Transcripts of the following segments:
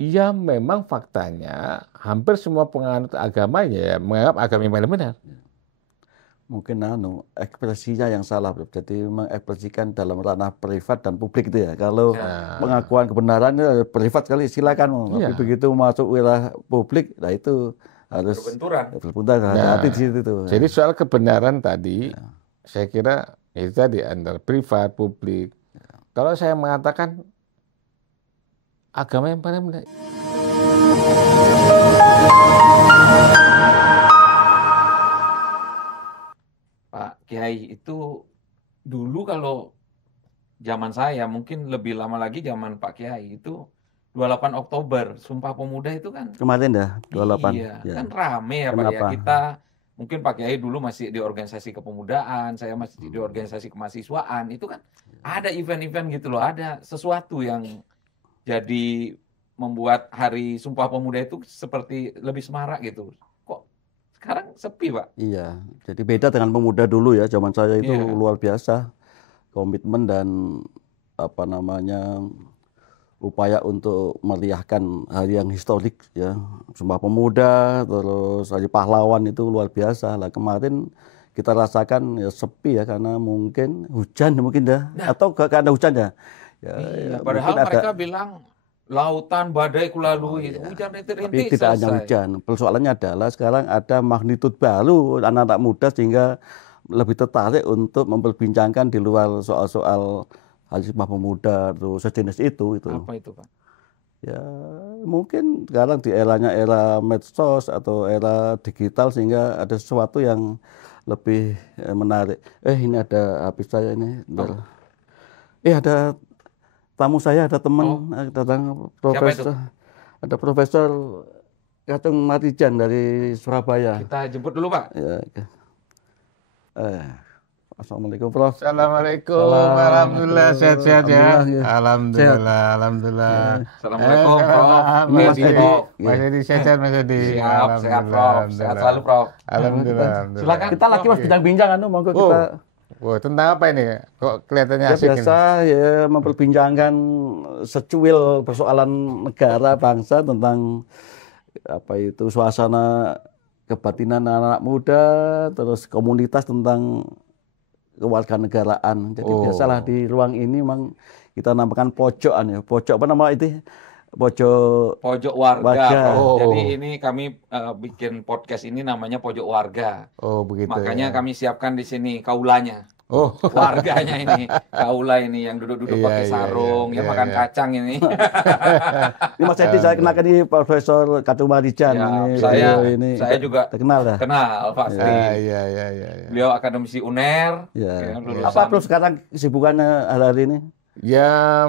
Ya memang faktanya hampir semua penganut agama ya menganggap agama yang paling benar. Mungkin ekspresinya yang salah, Bro. Jadi mengekspresikan dalam ranah privat dan publik itu ya. Kalau Nah, pengakuan kebenaran itu privat sekali silakan, tapi iya. begitu masuk wilayah publik, nah itu harus Berbenturan. berputar, hati-hati di Nah, situ tuh. jadi soal kebenaran tadi, Ya. saya kira itu tadi antara privat, publik. Kalau saya mengatakan agama yang paling benar, Pak Kiai, itu dulu kalau zaman saya, mungkin lebih lama lagi zaman Pak Kiai, itu 28 Oktober, Sumpah Pemuda itu kan, Kemarin dah 28. iya, Ya. kan rame ya Pak ya. Kenapa? Kita, mungkin Pak Kiai dulu masih di organisasi kepemudaan, saya masih di organisasi kemahasiswaan, itu kan ada event-event gitu loh, ada sesuatu yang jadi membuat Hari Sumpah Pemuda itu seperti lebih semarak gitu. Kok sekarang sepi, Pak? Iya, jadi beda dengan pemuda dulu ya. Zaman saya itu Iya. luar biasa komitmen dan apa namanya upaya untuk meriahkan hari yang historik ya. Sumpah Pemuda, terus Hari Pahlawan itu luar biasa. Lah kemarin kita rasakan ya sepi ya karena mungkin hujan mungkin dah atau gak ada hujan ya. Ya, Iya, ya, padahal mungkin ada. mereka bilang lautan badai kulalui, hujan Tapi rintik-rintik tidak hanya selesai. hujan. Persoalannya adalah sekarang ada magnitud baru anak-anak muda sehingga lebih tertarik untuk memperbincangkan di luar soal-soal Hari Sumpah Pemuda atau sejenis itu. Apa itu, Pak? Ya mungkin sekarang di era medsos atau era digital sehingga ada sesuatu yang lebih menarik. Ini ada habis saya ini. Bentar. Ada tamu saya, ada teman datang Siapa itu? profesor. Ada Profesor Kacung Marijan dari Surabaya. Kita jemput dulu, Pak. Ya. Assalamualaikum, Prof. Assalamualaikum, Salam. alhamdulillah sehat-sehat ya. Alhamdulillah, ya. Alhamdulillah, alhamdulillah. Assalamualaikum, Prof. Ini Mas Edi, Edi. Prof. Mas Edi sehat, Mas Edi. Siap, sehat, Prof. Sehat selalu, Prof. Alhamdulillah. Silakan. Kita lagi Mas bincang-bincang monggo kita. Wah, tentang apa ini? Kok kelihatannya Ya asik biasa ini? ya memperbincangkan secuil persoalan negara bangsa tentang apa itu suasana kebatinan anak muda, terus komunitas tentang kewarganegaraan. Jadi biasalah di ruang ini memang kita namakan pojokan ya. Pojok apa nama itu? Pojok warga, Warga. Prof. Jadi ini kami bikin podcast ini namanya Pojok Warga. Oh, begitu Makanya ya. kami siapkan di sini kaulanya. Oh, Warganya ini, kaula ini yang duduk-duduk Iya, pakai iya, sarung, iya, yang iya, makan iya. kacang ini. Ini Mas Edi saya kenalkan ini Profesor Kacung Marijan. Ya, Ini saya ini juga terkenal dah. kenal pasti. Iya, iya, iya, iya. Beliau akademisi UNER. Ya. lulusan- Apa Prof sekarang kesibukannya hari ini? Ya,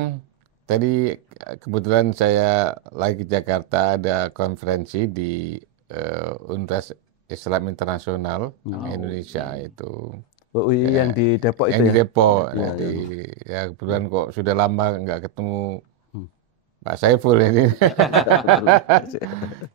tadi kebetulan saya lagi di Jakarta ada konferensi di Universitas Islam Internasional Indonesia itu. UI yang di Depok itu Yang di ya? Depok. Iya, Ya kebetulan kok sudah lama nggak ketemu Pak Saiful ini.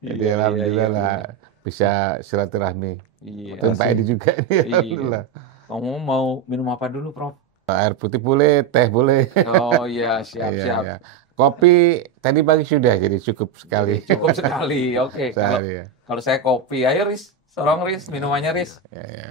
Jadi Iya, alhamdulillah iya, lah bisa silaturahmi. Iya. Dan Pak Edi juga ini alhamdulillah. Kamu mau minum apa dulu, Prof? Air putih boleh, teh boleh. Oh iya, siap-siap. Iya, iya. Kopi tadi pagi sudah jadi cukup sekali. Cukup sekali. Oke. Sehari ya. Kalau saya kopi, ayo Riz. Sorong Riz, minumannya Riz. Ya, ya.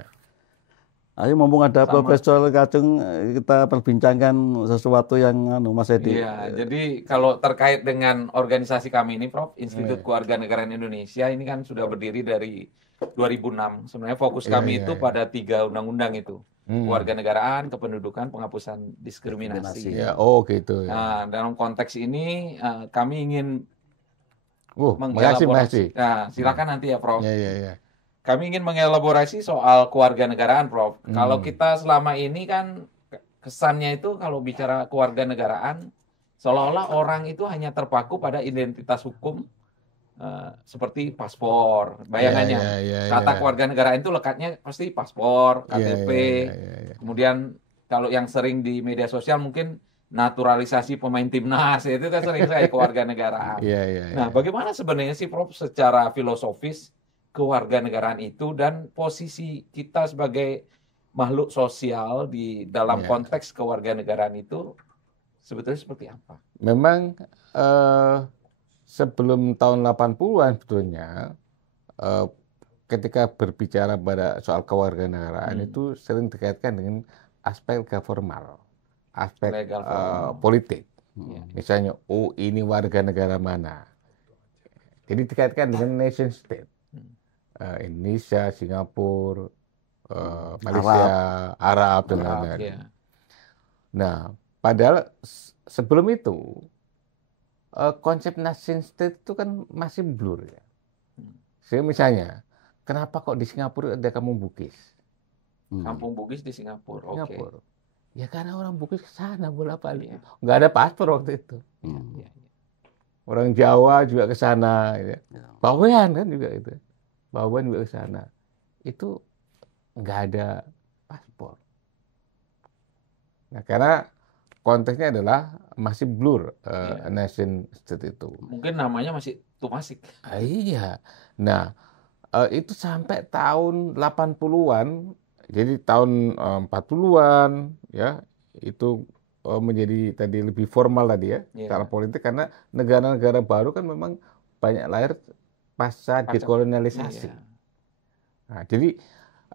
Ayo mumpung ada Sama. Profesor Kacung kita perbincangkan sesuatu yang Mas Edi. Iya, jadi kalau terkait dengan organisasi kami ini, Prof, Institut Kewarganegaraan Indonesia ini kan sudah berdiri dari 2006. Sebenarnya fokus kami itu pada 3 undang-undang itu. Kewarganegaraan, kependudukan, penghapusan diskriminasi. Ya, oh gitu ya. Nah, dalam konteks ini kami ingin Makasih, makasih. Nah, silakan nanti ya, Prof. Ya, ya, ya. Kami ingin mengelaborasi soal kewarganegaraan, Prof. Kalau kita selama ini kan kesannya itu kalau bicara kewarganegaraan, seolah-olah orang itu hanya terpaku pada identitas hukum seperti paspor. Bayangannya, kata kewarganegaraan itu lekatnya pasti paspor, KTP. Kemudian kalau yang sering di media sosial mungkin naturalisasi pemain timnas, itu kan sering saya kewarganegaraan. Nah, bagaimana sebenarnya sih, Prof, secara filosofis kewarganegaraan itu dan posisi kita sebagai makhluk sosial di dalam konteks kewarganegaraan itu sebetulnya seperti apa? Memang sebelum tahun 80-an sebetulnya eh, ketika berbicara pada soal kewarganegaraan itu sering dikaitkan dengan aspek legal formal, aspek Legal formal. politik. Ya. Misalnya, oh ini warga negara mana. Jadi dikaitkan dengan nation state. Indonesia, Singapura, Malaysia, Arab, dan Arab, lain-lain. ya. Nah, padahal sebelum itu konsep nation state itu kan masih blur ya. Jadi misalnya, kenapa kok di Singapura ada kampung Bugis? Kampung Bugis di Singapura. Oke. Singapura. Ya karena orang Bugis ke sana bolak-balik. Iya. Nggak ada paspor waktu itu. Iya, iya. Orang Jawa juga ke sana. Ya. Bawean kan juga itu. Bawean juga ke sana. Itu nggak ada paspor. Nah, karena konteksnya adalah masih blur nation state itu. Mungkin namanya masih Tumasik. Iya. Nah, itu sampai tahun 80-an, jadi tahun 40-an ya, itu menjadi tadi lebih formal tadi ya, secara politik karena negara-negara baru kan memang banyak lahir pasca dekolonialisasi. Iya. Nah, jadi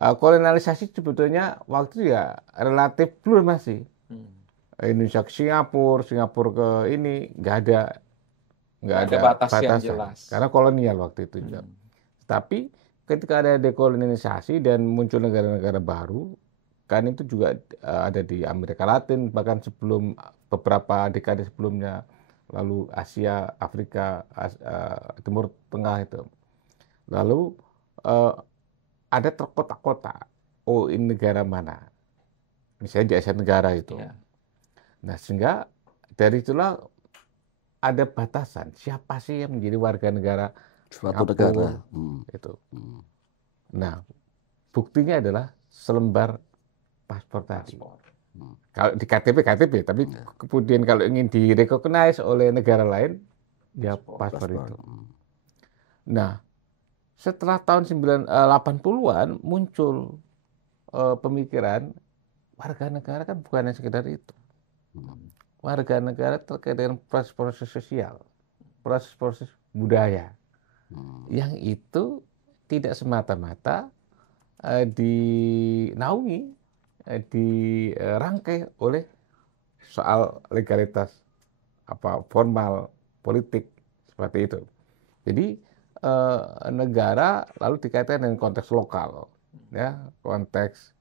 kolonialisasi sebetulnya waktu itu ya relatif blur masih. Indonesia ke Singapura, Singapura ke ini nggak ada batas yang batasan jelas. karena kolonial waktu itu juga. Tapi ketika ada dekolonisasi dan muncul negara-negara baru, kan itu juga ada di Amerika Latin, bahkan sebelum beberapa dekade sebelumnya, lalu Asia, Afrika, Timur Tengah itu. Lalu ada terkotak-kotak, oh ini negara mana? Misalnya di Asia Tenggara itu. Iya. Nah, sehingga dari itulah ada batasan siapa sih yang menjadi warga negara suatu negara itu. Nah, buktinya adalah selembar paspor tadi. Kalau di KTP, tapi kemudian kalau ingin direcognize oleh negara lain, ya paspor itu. Nah, setelah tahun 80-an muncul pemikiran warga negara kan bukan hanya sekedar itu. Warga negara terkait dengan proses-proses sosial, proses-proses budaya, yang itu tidak semata-mata dinaungi, dirangkai oleh soal legalitas formal politik seperti itu. Jadi negara lalu dikaitkan dengan konteks lokal, ya konteks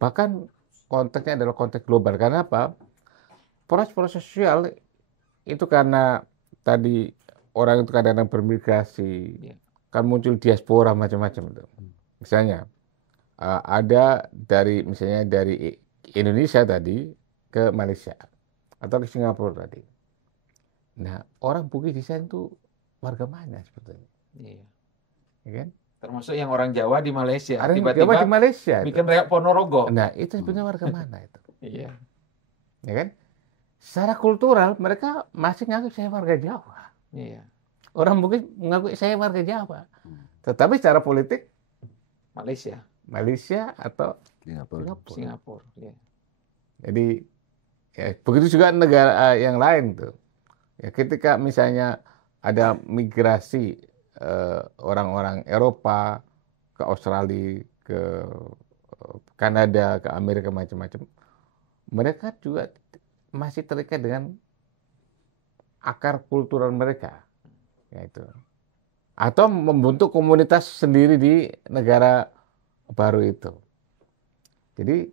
bahkan konteksnya adalah konteks global. Karena apa? Proses-proses sosial itu karena tadi orang itu kadang-kadang bermigrasi, kan muncul diaspora macam-macam itu. Misalnya ada misalnya dari Indonesia tadi ke Malaysia atau ke Singapura tadi. Nah, orang Bugis di sana itu warga mana sebetulnya? Iya. Ya kan? Termasuk yang orang Jawa di Malaysia. Ada Tiba-tiba di Malaysia bikin reok Ponorogo. Nah, itu sebenarnya warga mana itu? Iya. Ya kan? Secara kultural mereka masih ngaku saya warga Jawa. Iya. Orang Bugis mengaku saya warga Jawa. Tetapi secara politik Malaysia atau Singapura. Ya. Jadi ya, begitu juga negara yang lain tuh. Ya, ketika misalnya ada migrasi orang-orang Eropa ke Australia, ke Kanada, ke Amerika macam-macam, mereka juga masih terikat dengan akar kultural mereka, yaitu atau membentuk komunitas sendiri di negara baru itu. Jadi,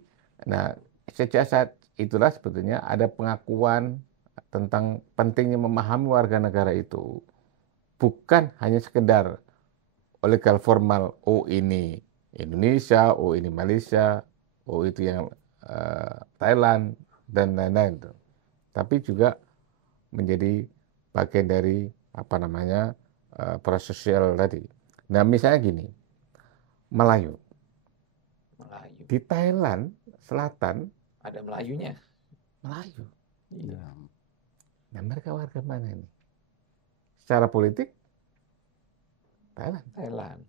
nah sejak saat itulah sebetulnya ada pengakuan tentang pentingnya memahami warga negara itu, bukan hanya sekedar legal formal, oh ini Indonesia, oh ini Malaysia, oh itu yang Thailand dan lain-lain, tapi juga menjadi bagian dari proses sosial tadi. Nah, misalnya gini, Melayu. Di Thailand Selatan ada Melayunya. Melayu. Iya. Nah, mereka warga mana ini? Secara politik Thailand.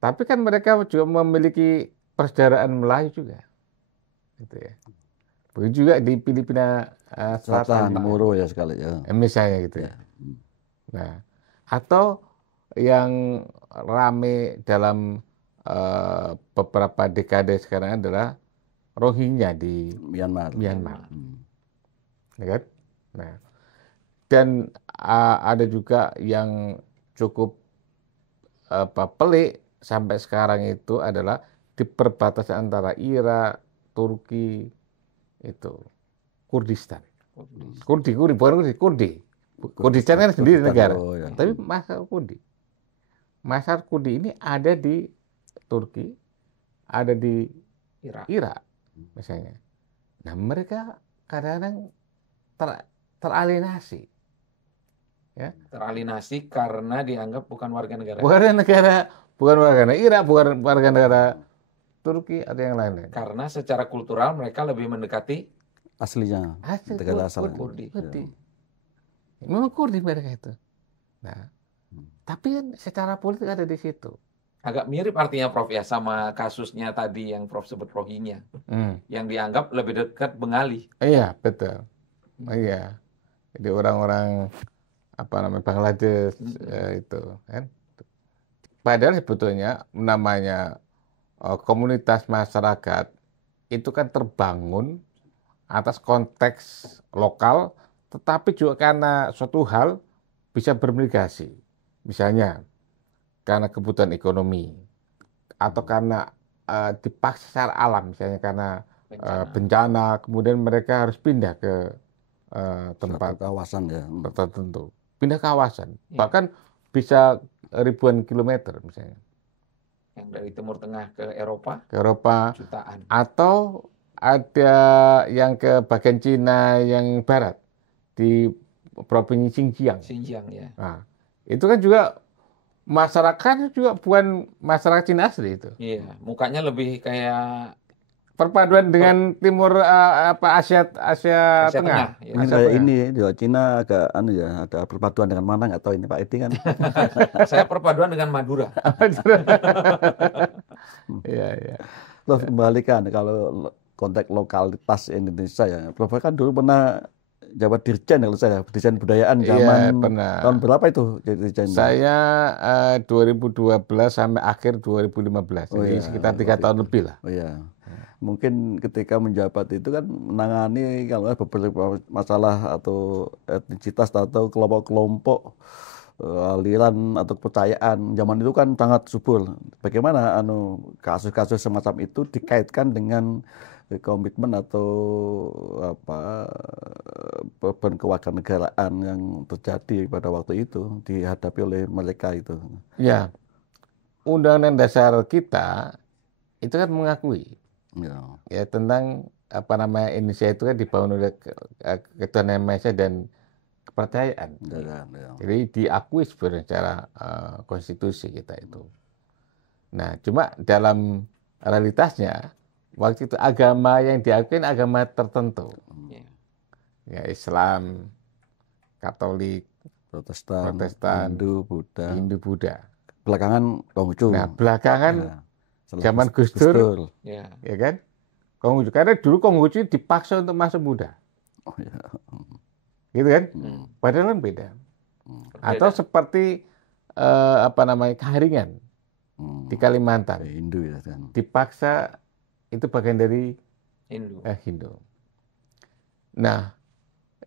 Tapi kan mereka juga memiliki persaudaraan Melayu juga. Gitu ya. Begitu juga di Filipina Selatan, Selatan, Moro ya sekali ya. misalnya gitu ya. Nah, atau yang rame dalam beberapa dekade sekarang adalah Rohingya di Myanmar. Myanmar, Hmm. ya kan? Nah, dan ada juga yang cukup pelik sampai sekarang itu adalah di perbatasan antara Irak, Turki, itu Kurdistan. Kurdi, bukan Kurdi. Kurdistan kan sendiri Kurdistan, negara. oh, ya. Tapi masyarakat Kurdi. Masyarakat Kurdi ini ada di Turki, ada di Irak, misalnya. Nah, mereka kadang-kadang teralienasi. Ya. Teralienasi karena dianggap bukan warga negara. Bukan warga negara Irak, bukan warga negara Turki atau yang lain-lain. Karena secara kultural mereka lebih mendekati Aslinya, negara asalnya. Kurdi. Memang Kurdi mereka itu. Nah, tapi kan secara politik ada di situ. Agak mirip artinya Prof ya sama kasusnya tadi yang Prof sebut Rohingya. Yang dianggap lebih dekat Bengali. Iya, betul. Iya. Jadi orang-orang Bangladesh itu kan. Padahal sebetulnya namanya komunitas masyarakat itu kan terbangun atas konteks lokal, tetapi juga karena suatu hal bisa bermigrasi. Misalnya karena kebutuhan ekonomi, atau karena dipaksa secara alam, misalnya karena bencana, kemudian mereka harus pindah ke tempat kawasan ya tertentu. Pindah kawasan, bahkan bisa ribuan kilometer misalnya. Yang dari Timur Tengah ke Eropa jutaan. Atau ada yang ke bagian Cina yang barat di provinsi Xinjiang. Ya. Nah, itu kan juga masyarakatnya juga bukan masyarakat Cina asli itu. Iya, mukanya lebih kayak perpaduan dengan timur Asia Tengah. Ya. Mungkin kayak ini di Cina agak ada perpaduan dengan mana nggak tahu ini Pak Edi kan. Saya perpaduan dengan Madura. Iya. Terus kembalikan kalau konteks lokalitas Indonesia ya. Prof kan dulu pernah jabat dirjen kalau saya, dirjen budayaan zaman tahun berapa itu jadi dirjen? Saya 2012 sampai akhir 2015. Jadi sekitar 3 tahun lebih lah. Oh iya. Mungkin ketika menjabat itu kan menangani kalau beberapa masalah atau etnisitas atau kelompok-kelompok aliran atau kepercayaan zaman itu kan sangat subur. Bagaimana kasus-kasus semacam itu dikaitkan dengan komitmen atau beban kewarganegaraan yang terjadi pada waktu itu dihadapi oleh mereka itu? Ya, Undang-Undang Dasar kita itu kan mengakui ya tentang Indonesia itu kan dibangun oleh ketuhanan yang Maha Esa dan kepercayaan. Jadi diakui sebenarnya secara konstitusi kita itu. Nah, cuma dalam realitasnya waktu itu agama yang diakui agama tertentu. Ya, Islam, Katolik, Protestan, Hindu, Buddha. Belakangan Konghucu. Nah, belakangan zaman Gus Dur, ya kan? Konghucu, karena dulu Konghucu dipaksa untuk masuk Buddha. Oh ya. Gitu kan? Padahal kan beda. Atau seperti Kaharingan di Kalimantan. Hindu ya kan. Dipaksa itu bagian dari Hindu. Nah,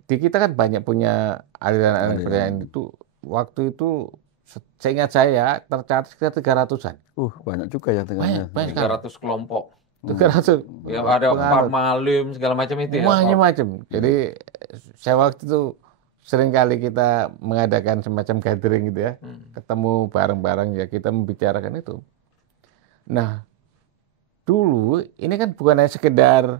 di kita kan banyak punya aliran percayaan itu. Waktu itu seingat saya tercatat sekitar 300-an. Banyak juga ya banyak 300 kelompok. 300. Ya, ada Parmalim segala macam itu ya. Macam-macam. Jadi saya waktu itu sering kali kita mengadakan semacam gathering gitu ya. Ketemu bareng-bareng ya kita membicarakan itu. Nah, dulu ini kan bukan hanya sekedar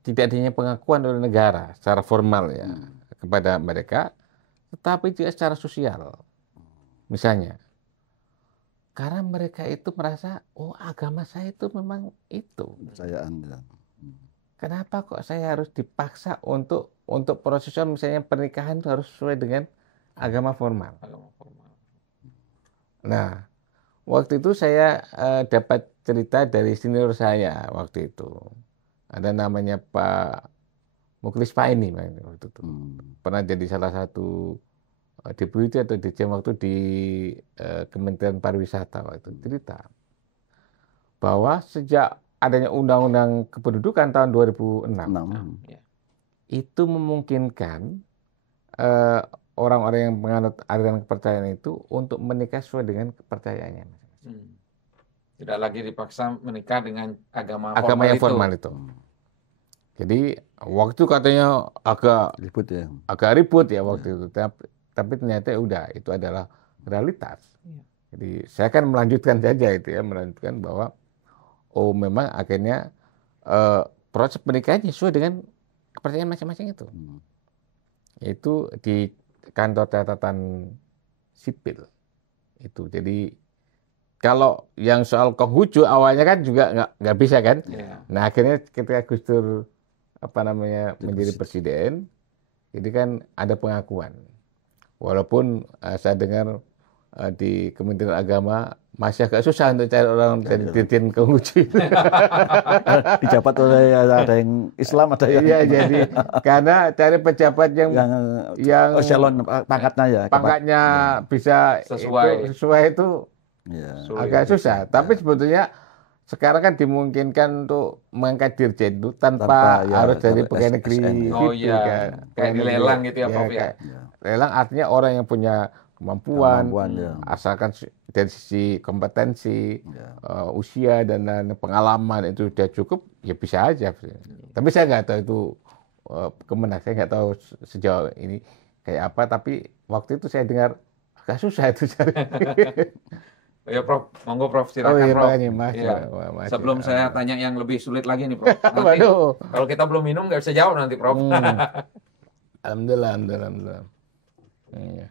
tidak adanya pengakuan oleh negara secara formal ya kepada mereka, tetapi juga secara sosial. Misalnya, karena mereka itu merasa, agama saya itu memang itu. Kepercayaan. Kenapa kok saya harus dipaksa untuk prosesual misalnya pernikahan itu harus sesuai dengan agama formal. Nah, waktu itu saya dapat cerita dari senior saya waktu itu. Ada namanya Pak Muklis Paini waktu itu. Pernah jadi salah satu deputi atau dirjen waktu di Kementerian Pariwisata waktu itu. Cerita bahwa sejak adanya Undang-Undang Kependudukan tahun 2006 Ya. itu memungkinkan orang-orang yang menganut aliran kepercayaan itu untuk menikah sesuai dengan kepercayaannya. Tidak lagi dipaksa menikah dengan agama Yang formal formal itu. Jadi waktu itu katanya agak ribut ya waktu itu. Tapi ternyata udah itu adalah realitas. Jadi saya kan melanjutkan saja itu ya, melanjutkan bahwa memang akhirnya proses pernikahannya sesuai dengan kepercayaan masing-masing itu. Itu di kantor catatan sipil itu. Jadi kalau yang soal Konghucu awalnya kan juga nggak bisa kan. Nah akhirnya ketika Gus Dur menjadi presiden, jadi kan ada pengakuan. Walaupun saya dengar di Kementerian Agama masih agak susah untuk cari orang dari dirjen Konghucu. Dijabat oleh ada yang Islam, ada yang iya, jadi karena cari pejabat yang eselon pangkatnya bisa sesuai itu agak susah. Tapi sebetulnya sekarang kan dimungkinkan untuk mengangkat dirjen itu tanpa harus dari pegawai negeri. Kayak di lelang gitu ya, Prof ya. Lelang artinya orang yang punya kemampuan asalkan dari sisi kompetensi, usia dan pengalaman itu sudah cukup, ya bisa aja. Tapi saya nggak tahu itu kemenak, saya nggak tahu sejauh ini kayak apa. Tapi waktu itu saya dengar agak susah itu cari. Ya Prof, monggo Prof, silakan Prof. Ya. Sebelum saya tanya yang lebih sulit lagi nih Prof. Nanti, kalau kita belum minum nggak bisa jawab nanti Prof. Alhamdulillah. Iya.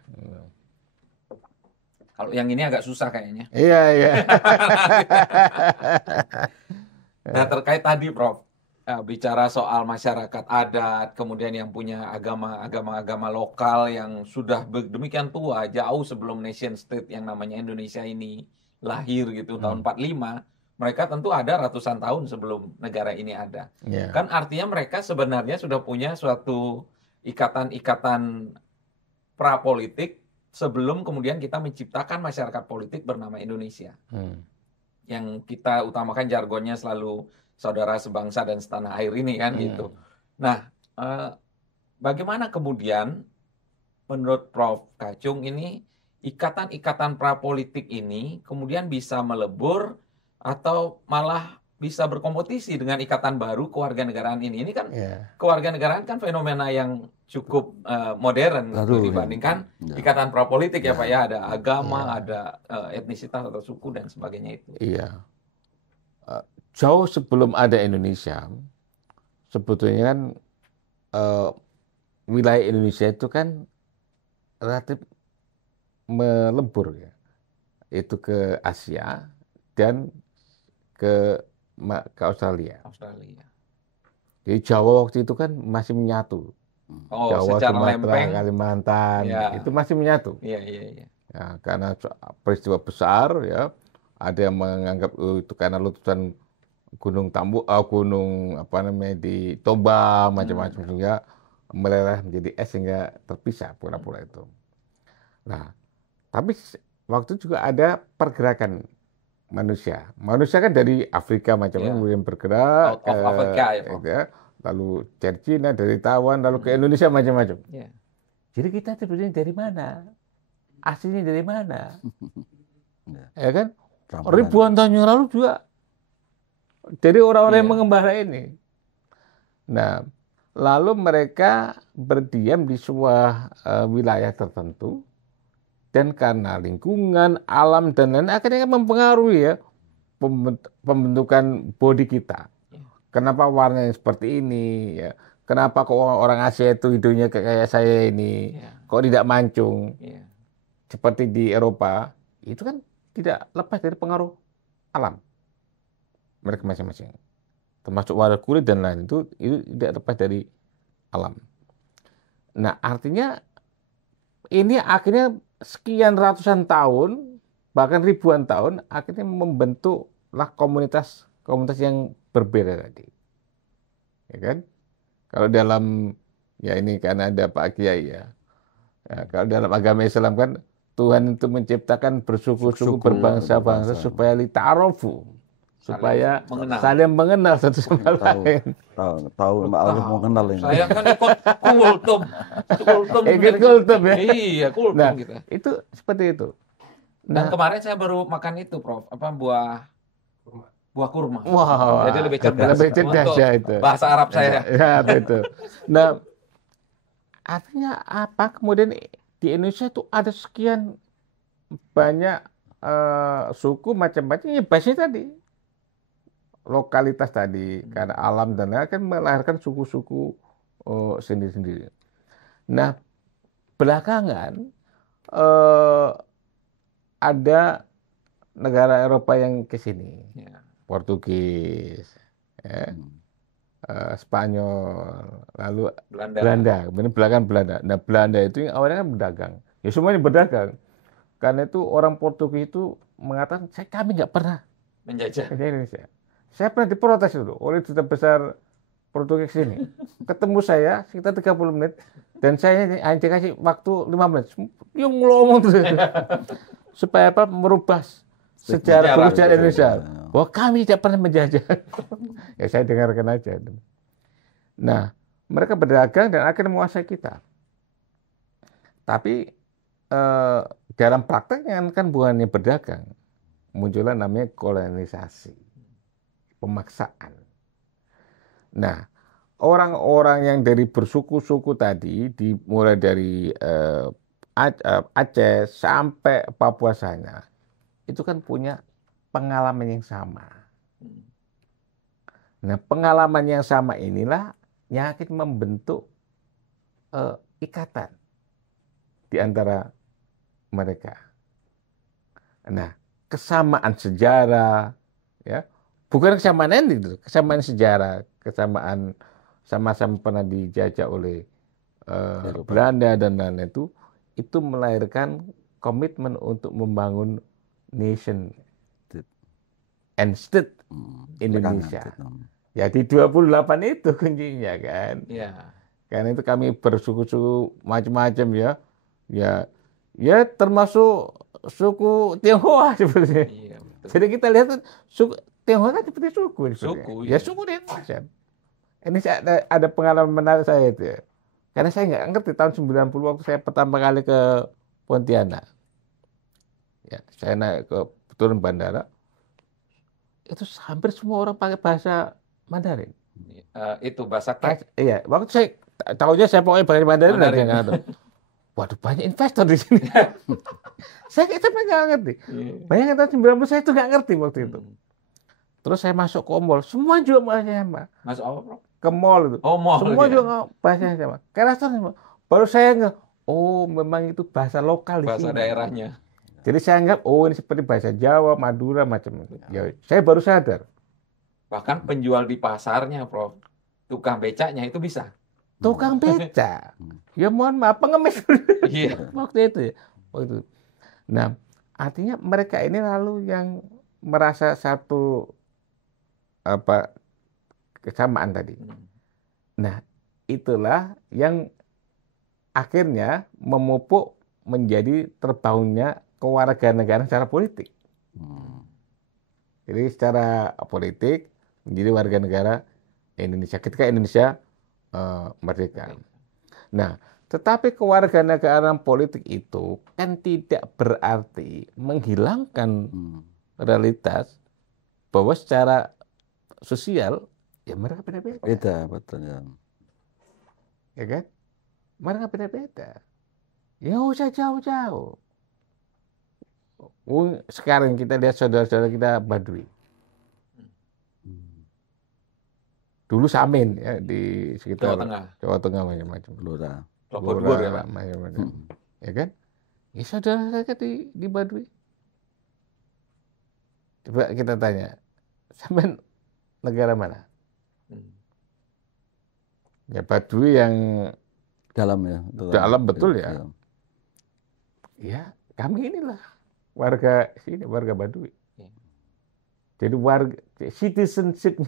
Kalau yang ini agak susah kayaknya. Iya. Nah terkait tadi Prof, bicara soal masyarakat adat, kemudian yang punya agama lokal yang sudah demikian tua, jauh sebelum nation state yang namanya Indonesia ini lahir gitu, tahun 45, mereka tentu ada ratusan tahun sebelum negara ini ada. Kan artinya mereka sebenarnya sudah punya suatu ikatan-ikatan prapolitik sebelum kemudian kita menciptakan masyarakat politik bernama Indonesia. Yang kita utamakan jargonnya selalu saudara sebangsa dan setanah air ini kan gitu. Nah, bagaimana kemudian menurut Prof Kacung ini ikatan-ikatan prapolitik ini kemudian bisa melebur atau malah bisa berkompetisi dengan ikatan baru kewarganegaraan ini? Ini kan kewarganegaraan kan fenomena yang cukup modern dibandingkan ikatan prapolitik ya Pak ya, ada agama, ada etnisitas atau suku dan sebagainya itu. Iya. Jauh sebelum ada Indonesia, sebetulnya kan wilayah Indonesia itu kan relatif melebur ya, itu ke Asia dan ke Australia. Jadi Jawa waktu itu kan masih menyatu. Jawa, Sumatera, Kalimantan itu masih menyatu. Iya. Ya, karena peristiwa besar ya, ada yang menganggap itu karena letusan gunung di Toba macam-macam sehingga meleleh menjadi es sehingga terpisah pura-pura itu. Nah, tapi waktu itu juga ada pergerakan manusia. Manusia kan dari Afrika macam-macam kemudian bergerak ke Afrika, lalu dari Cina, dari Taiwan, lalu ke Indonesia macam-macam. Jadi kita sebetulnya dari mana? Aslinya dari mana? Ya kan? Ribuan tahun yang lalu juga dari orang-orang yang mengembara ini. Nah, lalu mereka berdiam di sebuah wilayah tertentu dan karena lingkungan, alam dan lain-lain akhirnya mempengaruhi ya pembentukan bodi kita. Kenapa warnanya seperti ini ya? Kenapa kok orang Asia itu hidungnya kayak saya ini? Kok tidak mancung? Seperti di Eropa, itu kan tidak lepas dari pengaruh alam mereka masing-masing, termasuk warna kulit dan lain itu tidak lepas dari alam. Nah artinya ini akhirnya sekian ratusan tahun bahkan ribuan tahun akhirnya membentuk lah komunitas yang berbeda tadi, ya kan? Kalau dalam ya ini karena ada Pak Kiai ya. Ya, kalau dalam agama Islam kan Tuhan itu menciptakan bersuku-suku Suku, berbangsa-bangsa berbangsa. supaya lita'arofu, supaya mengenal. saling mengenal satu sama Tahu. lain. Tahu Allah mau kenal ini. Saya kan ikut kultum. Kultum. Ikut kultum ya. Iya, kultum Nah, kita. itu seperti itu. Dan Nah, kemarin saya baru makan itu, Prof. Apa buah kurma. wah, Jadi lebih cerdas. lebih cerdas Untuk ya itu. bahasa Arab saya. Ya, itu. Nah, artinya apa? Kemudian di Indonesia itu ada sekian banyak suku macam-macam. Ya, basisnya tadi lokalitas tadi karena alam dan lain kan melahirkan suku-suku sendiri-sendiri. Nah, belakangan eh, ada negara Eropa yang ke sini, Ya. Portugis, ya, Spanyol, lalu Belanda. Belanda, kemudian belakangan Belanda. Nah, Belanda itu yang awalnya kan berdagang, ya semuanya berdagang. Karena itu orang Portugis itu mengatakan, kami nggak pernah Menjajah. ke Indonesia. Saya pernah diprotes dulu oleh duta besar Portugis ini. Ketemu saya sekitar 30 menit dan saya hanya dikasih waktu 5 menit. Dia ngomong terus. Supaya apa? Merubah sejarah kebudayaan Indonesia. Bahwa kami tidak pernah menjajah. Ya saya dengarkan aja. Nah, mereka berdagang dan akhirnya menguasai kita. Tapi dalam prakteknya kan bukannya berdagang. Muncullah namanya kolonisasi. Pemaksaan. Nah, orang-orang yang dari bersuku-suku tadi, dimulai dari Aceh sampai Papua sana, itu kan punya pengalaman yang sama. Nah, pengalaman yang sama inilah yang akan membentuk ikatan di antara mereka. Nah, kesamaan sejarah, ya, bukan kesamaan itu, kesamaan sejarah, kesamaan sama-sama pernah dijajah oleh Belanda dan lain-lain itu melahirkan komitmen untuk membangun nation and state Indonesia. Ya di 28 itu kuncinya kan. Ya. Karena itu kami bersuku-suku macam-macam ya. Ya termasuk suku Tionghoa sebenarnya. Iya, betul. Jadi kita lihat suku Tionghoa kan seperti suku. Suku, ya iya. suku di Indonesia. Ini ada pengalaman menarik saya itu ya. Karena saya nggak ngerti tahun 90 waktu saya pertama kali ke Pontianak. Ya, saya naik ke turun bandara. Itu hampir semua orang pakai bahasa Mandarin. Itu bahasa Tek. Iya, waktu saya tahunya saya pokoknya bahasa Mandarin. Mandarin. Waduh, banyak investor di sini. Saya nggak ngerti. Iya. Bayangkan tahun 90 saya itu nggak ngerti waktu itu. Terus saya masuk ke mall, semua juga bahasanya sama. Masuk apa, Bro? Ke mall itu. Oh, mall. Semua ya. juga bahasanya sama. Ke restoran, baru saya nggak, oh memang itu bahasa lokal di Bahasa sini. daerahnya. Jadi saya anggap, oh ini seperti bahasa Jawa, Madura, macam itu. Ya, saya baru sadar. Bahkan penjual di pasarnya, Prof. Tukang becaknya itu bisa. Tukang beca. Ya mohon maaf, pengemis. Iya. Waktu itu ya. Waktu itu. Nah, artinya mereka ini lalu yang merasa satu kesamaan tadi. Nah, itulah yang akhirnya memupuk menjadi terbangunnya kewarganegaraan secara politik. Jadi secara politik menjadi warga negara Indonesia ketika Indonesia merdeka. Nah, tetapi kewarganegaraan politik itu kan tidak berarti menghilangkan realitas bahwa secara sosial ya mereka beda-beda. Beda, betul ya. Ya kan? Mereka beda-beda. Ya usah jauh-jauh. Sekarang kita lihat saudara-saudara kita Baduy. Dulu Samin ya di sekitar Jawa Tengah macam-macam. Blora. Blora ya, Pak. Macam-macam. Ya kan? Ya saudara saya di Baduy. Coba kita tanya, sampai negara mana? Ya Baduy yang dalam ya. dalam betul ya. Ya kami inilah warga sini, warga Baduy. Jadi warga citizenship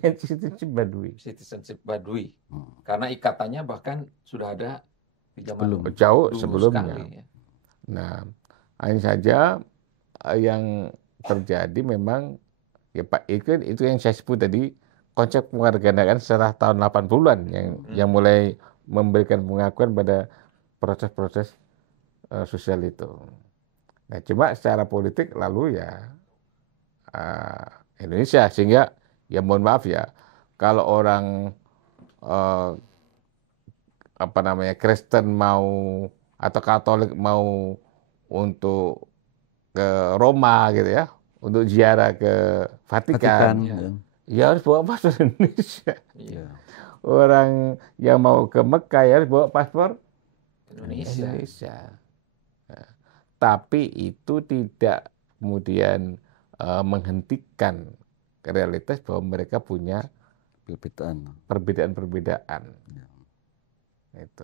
Baduy. Citizenship Baduy. Hmm. Karena ikatannya bahkan sudah ada di zaman Sebelum. Jauh dulu sebelumnya. sekali, ya. Nah, hanya saja yang terjadi memang ya Pak itu yang saya sebut tadi konsep kewarganegaraan setelah tahun 80-an yang mulai memberikan pengakuan pada proses-proses sosial itu. Nah, cuma secara politik lalu ya Indonesia, sehingga ya mohon maaf ya kalau orang Kristen mau atau Katolik mau untuk ke Roma gitu ya, untuk ziarah ke Vatikan, ya harus bawa paspor Indonesia. Iya. Orang yang mau ke Mekah ya harus bawa paspor Indonesia. Nah, tapi itu tidak kemudian menghentikan realitas bahwa mereka punya perbedaan-perbedaan. Itu.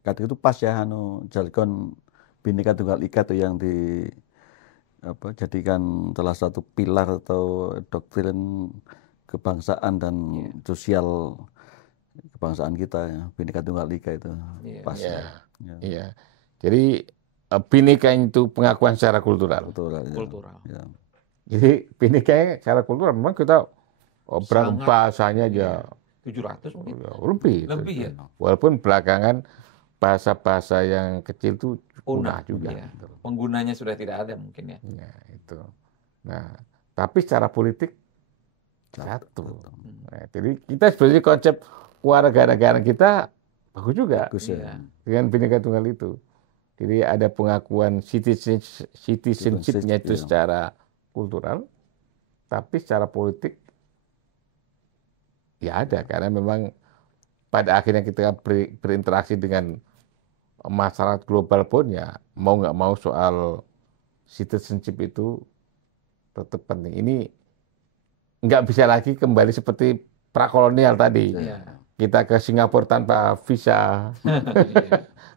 Kata itu pas ya, jargon Bhinneka Tunggal Ika tuh yang jadikan salah satu pilar atau doktrin kebangsaan dan sosial kebangsaan kita ya, Bhinneka Tunggal Ika itu pas. Iya. Jadi Bhinneka itu pengakuan secara kultural. Kultural. Ya. Jadi Bhinneka secara kultural memang kita bahasanya aja 700 mungkin. Lebih ya. Walaupun belakangan bahasa-bahasa yang kecil itu punah juga. Iya. Penggunanya sudah tidak ada mungkin ya. Ya, itu. Nah, tapi secara politik satu. Nah, jadi kita sebenarnya konsep kewarganegaraan kita bagus juga. Bagus ya. Dengan Bhinneka Tunggal itu. Jadi ada pengakuan citizenship-nya itu secara kultural, tapi secara politik ya ada, karena memang pada akhirnya kita berinteraksi dengan masyarakat global pun ya mau nggak mau soal citizenship itu tetap penting. Ini nggak bisa lagi kembali seperti prakolonial tadi. Kita ke Singapura tanpa visa,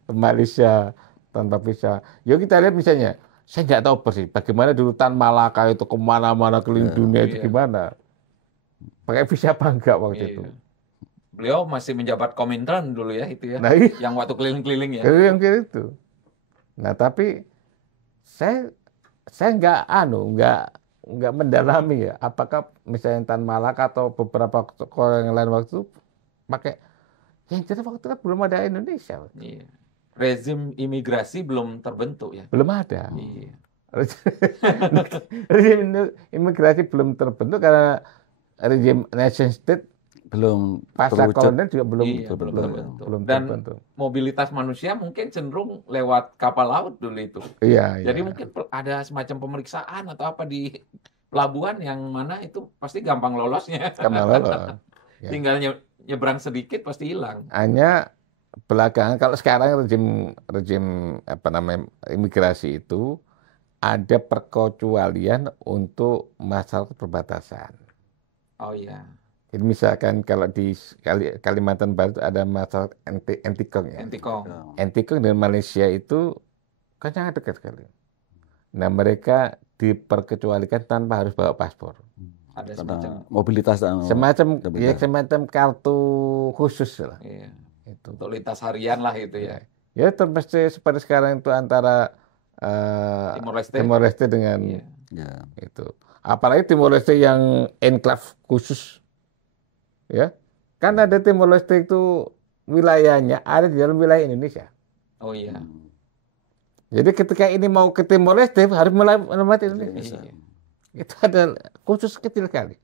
ke Malaysia tanpa visa. Yuk kita lihat misalnya, saya nggak tahu persis bagaimana dulu Tan Malaka itu kemana-mana keliling dunia itu gimana. Pakai visa apa enggak waktu itu? Beliau masih menjabat Komintern dulu ya itu ya. Nah, yang waktu keliling-keliling ya. Yang itu. Nah, tapi saya nggak mendalami ya apakah misalnya Tan Malaka atau beberapa orang yang lain waktu itu pakai yang jelas waktu itu kan belum ada Indonesia. Iya. Rezim imigrasi belum terbentuk ya. Belum ada. Iya. Rezim imigrasi belum terbentuk karena rezim nation state belum pasca kolonial juga belum terbentuk. Dan mobilitas manusia mungkin cenderung lewat kapal laut dulu itu. Iya. Jadi mungkin ada semacam pemeriksaan atau apa di pelabuhan yang mana itu pasti gampang lolosnya. Gampang lolos. Tinggal nyebrang sedikit pasti hilang. Hanya belakangan kalau sekarang rezim imigrasi itu ada perkecualian untuk masalah perbatasan. Oh iya. Jadi misalkan kalau di Kalimantan Barat ada masalah Entikong ya. Entikong dengan Malaysia itu kan sangat dekat sekali. Nah mereka diperkecualikan tanpa harus bawa paspor. Ada semacam mobilitas semacam kartu khusus lah. Iya. Itu untuk lintas harian lah itu ya. Ya termesti seperti sekarang itu antara Timor Leste dengan itu. Apalagi Timor Leste yang enklave khusus. Ya. Kan ada Timor Leste itu wilayahnya ada di dalam wilayah Indonesia. Oh iya. Jadi ketika ini mau ke Timor Leste harus melewati Indonesia. Itu ada khusus kecil sekali.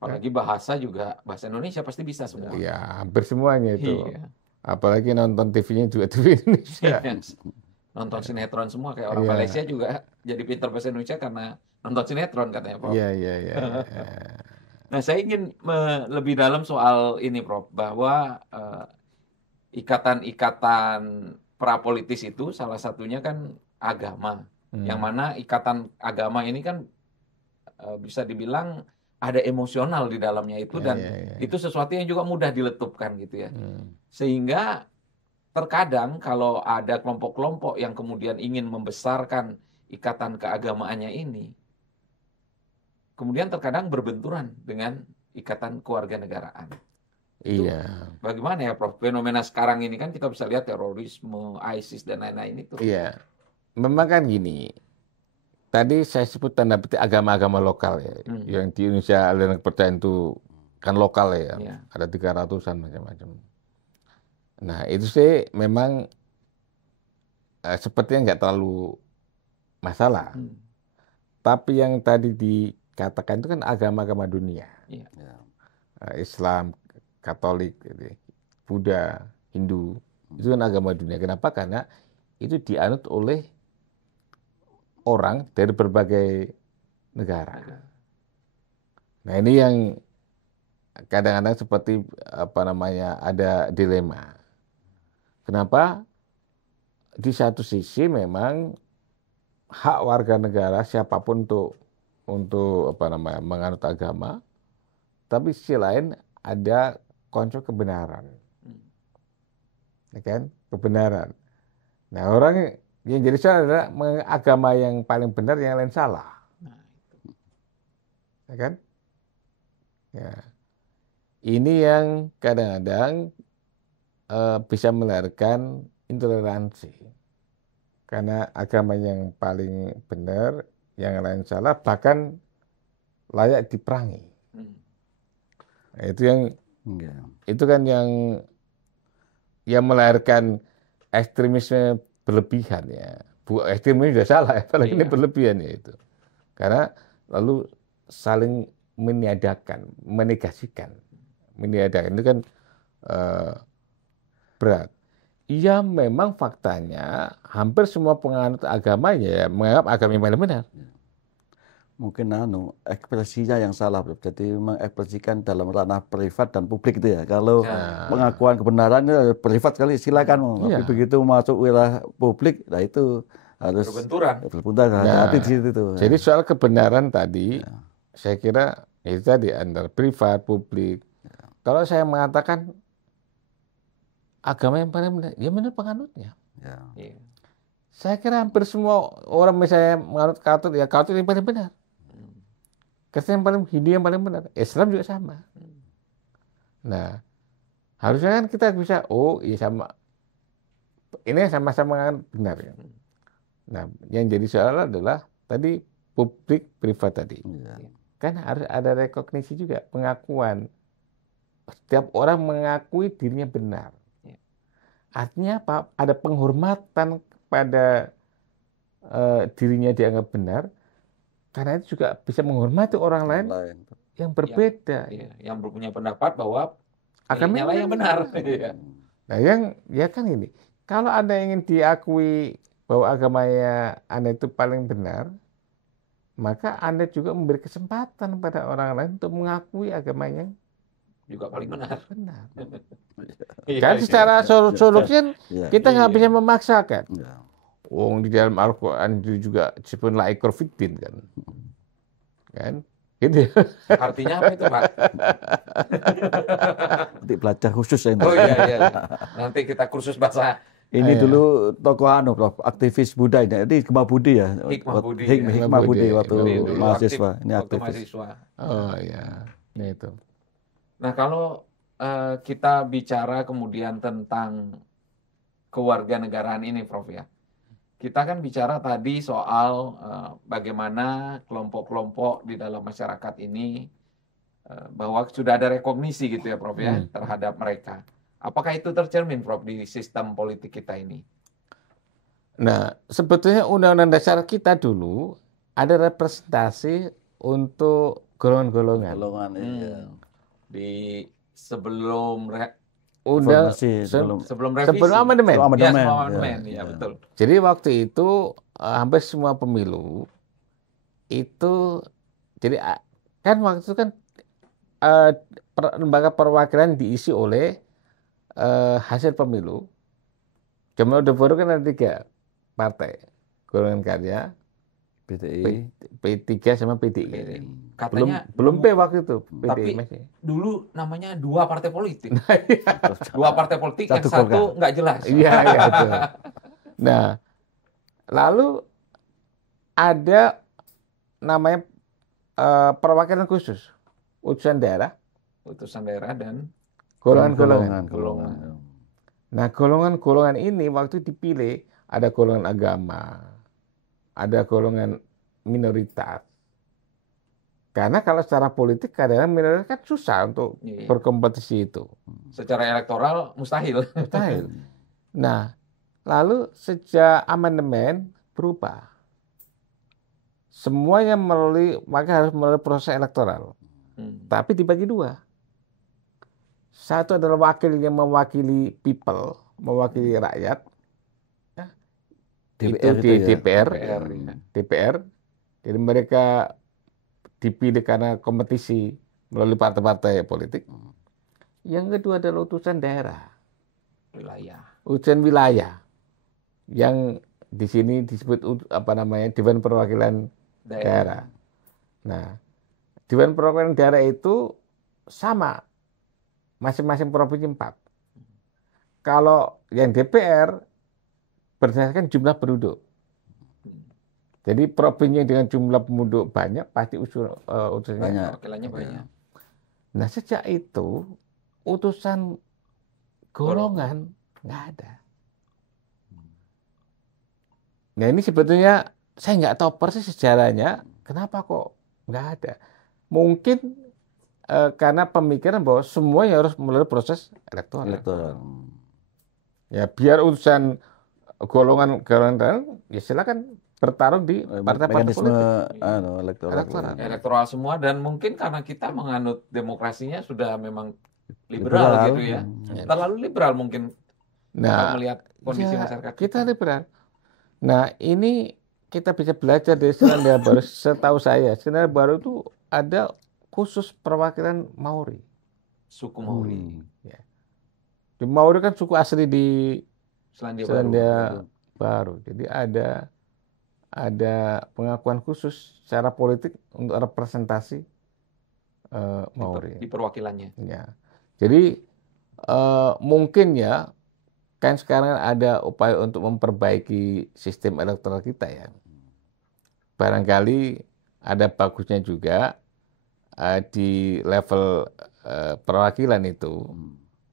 Apalagi bahasa juga, bahasa Indonesia pasti bisa semua. Iya, hampir semuanya itu. Iya. Apalagi nonton TV-nya juga TV Indonesia. Nonton sinetron semua, kayak orang Malaysia juga jadi pintar bahasa Indonesia karena nonton sinetron katanya, Prof. Iya. Nah, saya ingin lebih dalam soal ini, Prof, bahwa ikatan-ikatan prapolitis itu salah satunya kan agama. Yang mana ikatan agama ini kan bisa dibilang ada emosional di dalamnya itu dan itu sesuatu yang juga mudah diletupkan gitu ya. Sehingga terkadang kalau ada kelompok-kelompok yang kemudian ingin membesarkan ikatan keagamaannya ini, kemudian terkadang berbenturan dengan ikatan kewarganegaraan. Itu Iya, bagaimana ya Prof? Fenomena sekarang ini kan kita bisa lihat terorisme, ISIS dan lain-lain itu. iya. Memang kan gini. Tadi saya sebut tanda petik agama-agama lokal ya. Yang di Indonesia aliran kepercayaan itu kan lokal ya. Iya. Ada 300-an macam-macam. Nah, itu sih memang sepertinya nggak terlalu masalah. Tapi yang tadi dikatakan itu kan agama-agama dunia. Iya. Islam, Katolik, gitu, Buddha, Hindu. Itu kan agama dunia. Kenapa? Karena itu dianut oleh orang dari berbagai negara. Nah, ini yang kadang-kadang seperti ada dilema. Kenapa? Di satu sisi memang hak warga negara siapapun untuk menganut agama, tapi sisi lain ada konsep kebenaran, ya kan? Kebenaran. Nah, orang yang jadi salah adalah agama yang paling benar, yang lain salah, ya kan? Ya. Ini yang kadang-kadang bisa melahirkan intoleransi. Karena agama yang paling benar, yang lain salah, bahkan layak diperangi. Nah, itu kan yang melahirkan ekstremisme berlebihan ya. Ekstremisme sudah salah, apalagi ini berlebihan ya itu. Karena lalu saling meniadakan, menegasikan. Meniadakan itu kan berat. Ya memang faktanya hampir semua penganut agama ya menganggap agama yang paling benar. Mungkin ekspresinya yang salah, Bro. Jadi mengekspresikan dalam ranah privat dan publik itu ya. Kalau pengakuan kebenaran itu privat sekali silakan, tapi begitu masuk wilayah publik, nah itu harus berbenturan. Hati-hati di situ tuh. Jadi soal kebenaran tadi, saya kira itu tadi antara privat, publik. Kalau saya mengatakan agama yang paling benar, ya benar penganutnya. Saya kira hampir semua orang misalnya menganut Katolik, ya Katolik yang paling benar. Kristen yang paling, Hindu yang paling benar, Islam juga sama. Nah, harusnya kan kita bisa, iya sama, ini sama-sama benar ya. Nah, yang jadi soal adalah tadi publik privat tadi. Kan harus ada rekognisi juga, pengakuan. Setiap orang mengakui dirinya benar. Artinya apa? Ada penghormatan pada dirinya dianggap benar. Karena itu juga bisa menghormati orang lain yang berbeda. Yang punya pendapat bahwa agamanya yang benar. Nah, ya kan ini. Kalau Anda ingin diakui bahwa agamanya Anda itu paling benar, maka Anda juga memberi kesempatan pada orang lain untuk mengakui agamanya juga paling benar. Kan secara solusi kita nggak bisa memaksakan. Di dalam Al-Quran itu juga disebut laikur fiddin kan, gitu. Artinya apa itu, Pak? Nanti belajar khusus ya. Oh iya. Nanti kita kursus bahasa. Ini dulu tokoh Prof, aktivis Buddha ini. Ini Hikmah Budi ya. Hikmah Budi waktu mahasiswa. Ini aktivis. Oh iya, ini itu. Nah, kalau kita bicara kemudian tentang kewarganegaraan ini, Prof ya. Kita kan bicara tadi soal bagaimana kelompok-kelompok di dalam masyarakat ini bahwa sudah ada rekognisi gitu ya Prof ya terhadap mereka. Apakah itu tercermin Prof di sistem politik kita ini? Nah, sebetulnya Undang-Undang Dasar kita dulu ada representasi untuk golongan-golongan. Di sebelum sebelum amandemen. Ya, betul. Jadi waktu itu hampir semua pemilu itu, jadi kan waktu itu kan lembaga perwakilan diisi oleh hasil pemilu. Zaman Orde Baru kan ada 3 partai, Golongan Karya, P3 sama PDI. Katanya belum P waktu itu. Tapi masih. Dulu namanya 2 partai politik. 2 partai politik yang satu nggak jelas. Iya. Nah, lalu ada namanya perwakilan khusus, utusan daerah, Utusan daerah dan golongan-golongan. golongan. Nah, golongan-golongan ini waktu dipilih ada golongan agama, ada golongan minoritas. Karena kalau secara politik kadang-kadang minoritas kan susah untuk Iya. berkompetisi itu. Secara elektoral mustahil. Mustahil. Nah, lalu sejak amandemen berubah. Semuanya maka harus melalui proses elektoral. Tapi dibagi dua. Satu adalah wakil yang mewakili people, mewakili rakyat. Ya, itu DPR di itu ya. DPR. Jadi mereka dipilih karena kompetisi melalui partai-partai politik. Yang kedua adalah utusan daerah, Wilayah. utusan wilayah, yang di sini disebut Dewan Perwakilan Daerah. Nah, Dewan Perwakilan Daerah itu sama, masing-masing provinsi 4. Kalau yang DPR berdasarkan jumlah penduduk. Jadi provinsi dengan jumlah penduduk banyak pasti utusannya Perwakilannya banyak. Nah, sejak itu utusan golongan nggak ada. Nah, ini sebetulnya saya nggak tahu persis sejarahnya kenapa kok nggak ada. Mungkin karena pemikiran bahwa semuanya harus melalui proses elektoral. Ya, biar utusan golongan ya silakan bertarung di partai-partai politik. Elektoral semua, dan mungkin karena kita menganut demokrasinya sudah memang liberal gitu ya. Terlalu liberal mungkin kalau melihat kondisi masyarakat kita liberal. Nah, ini kita bisa belajar dari Selandia Baru. Setahu saya, Selandia Baru itu ada khusus perwakilan Maori. Suku Maori. Ya. Di Maori kan suku asli di Selandia Baru. Jadi ada pengakuan khusus secara politik untuk representasi Maori. Di perwakilannya. Ya. Jadi mungkin ya, kan sekarang ada upaya untuk memperbaiki sistem elektoral kita ya. Barangkali ada bagusnya juga di level perwakilan itu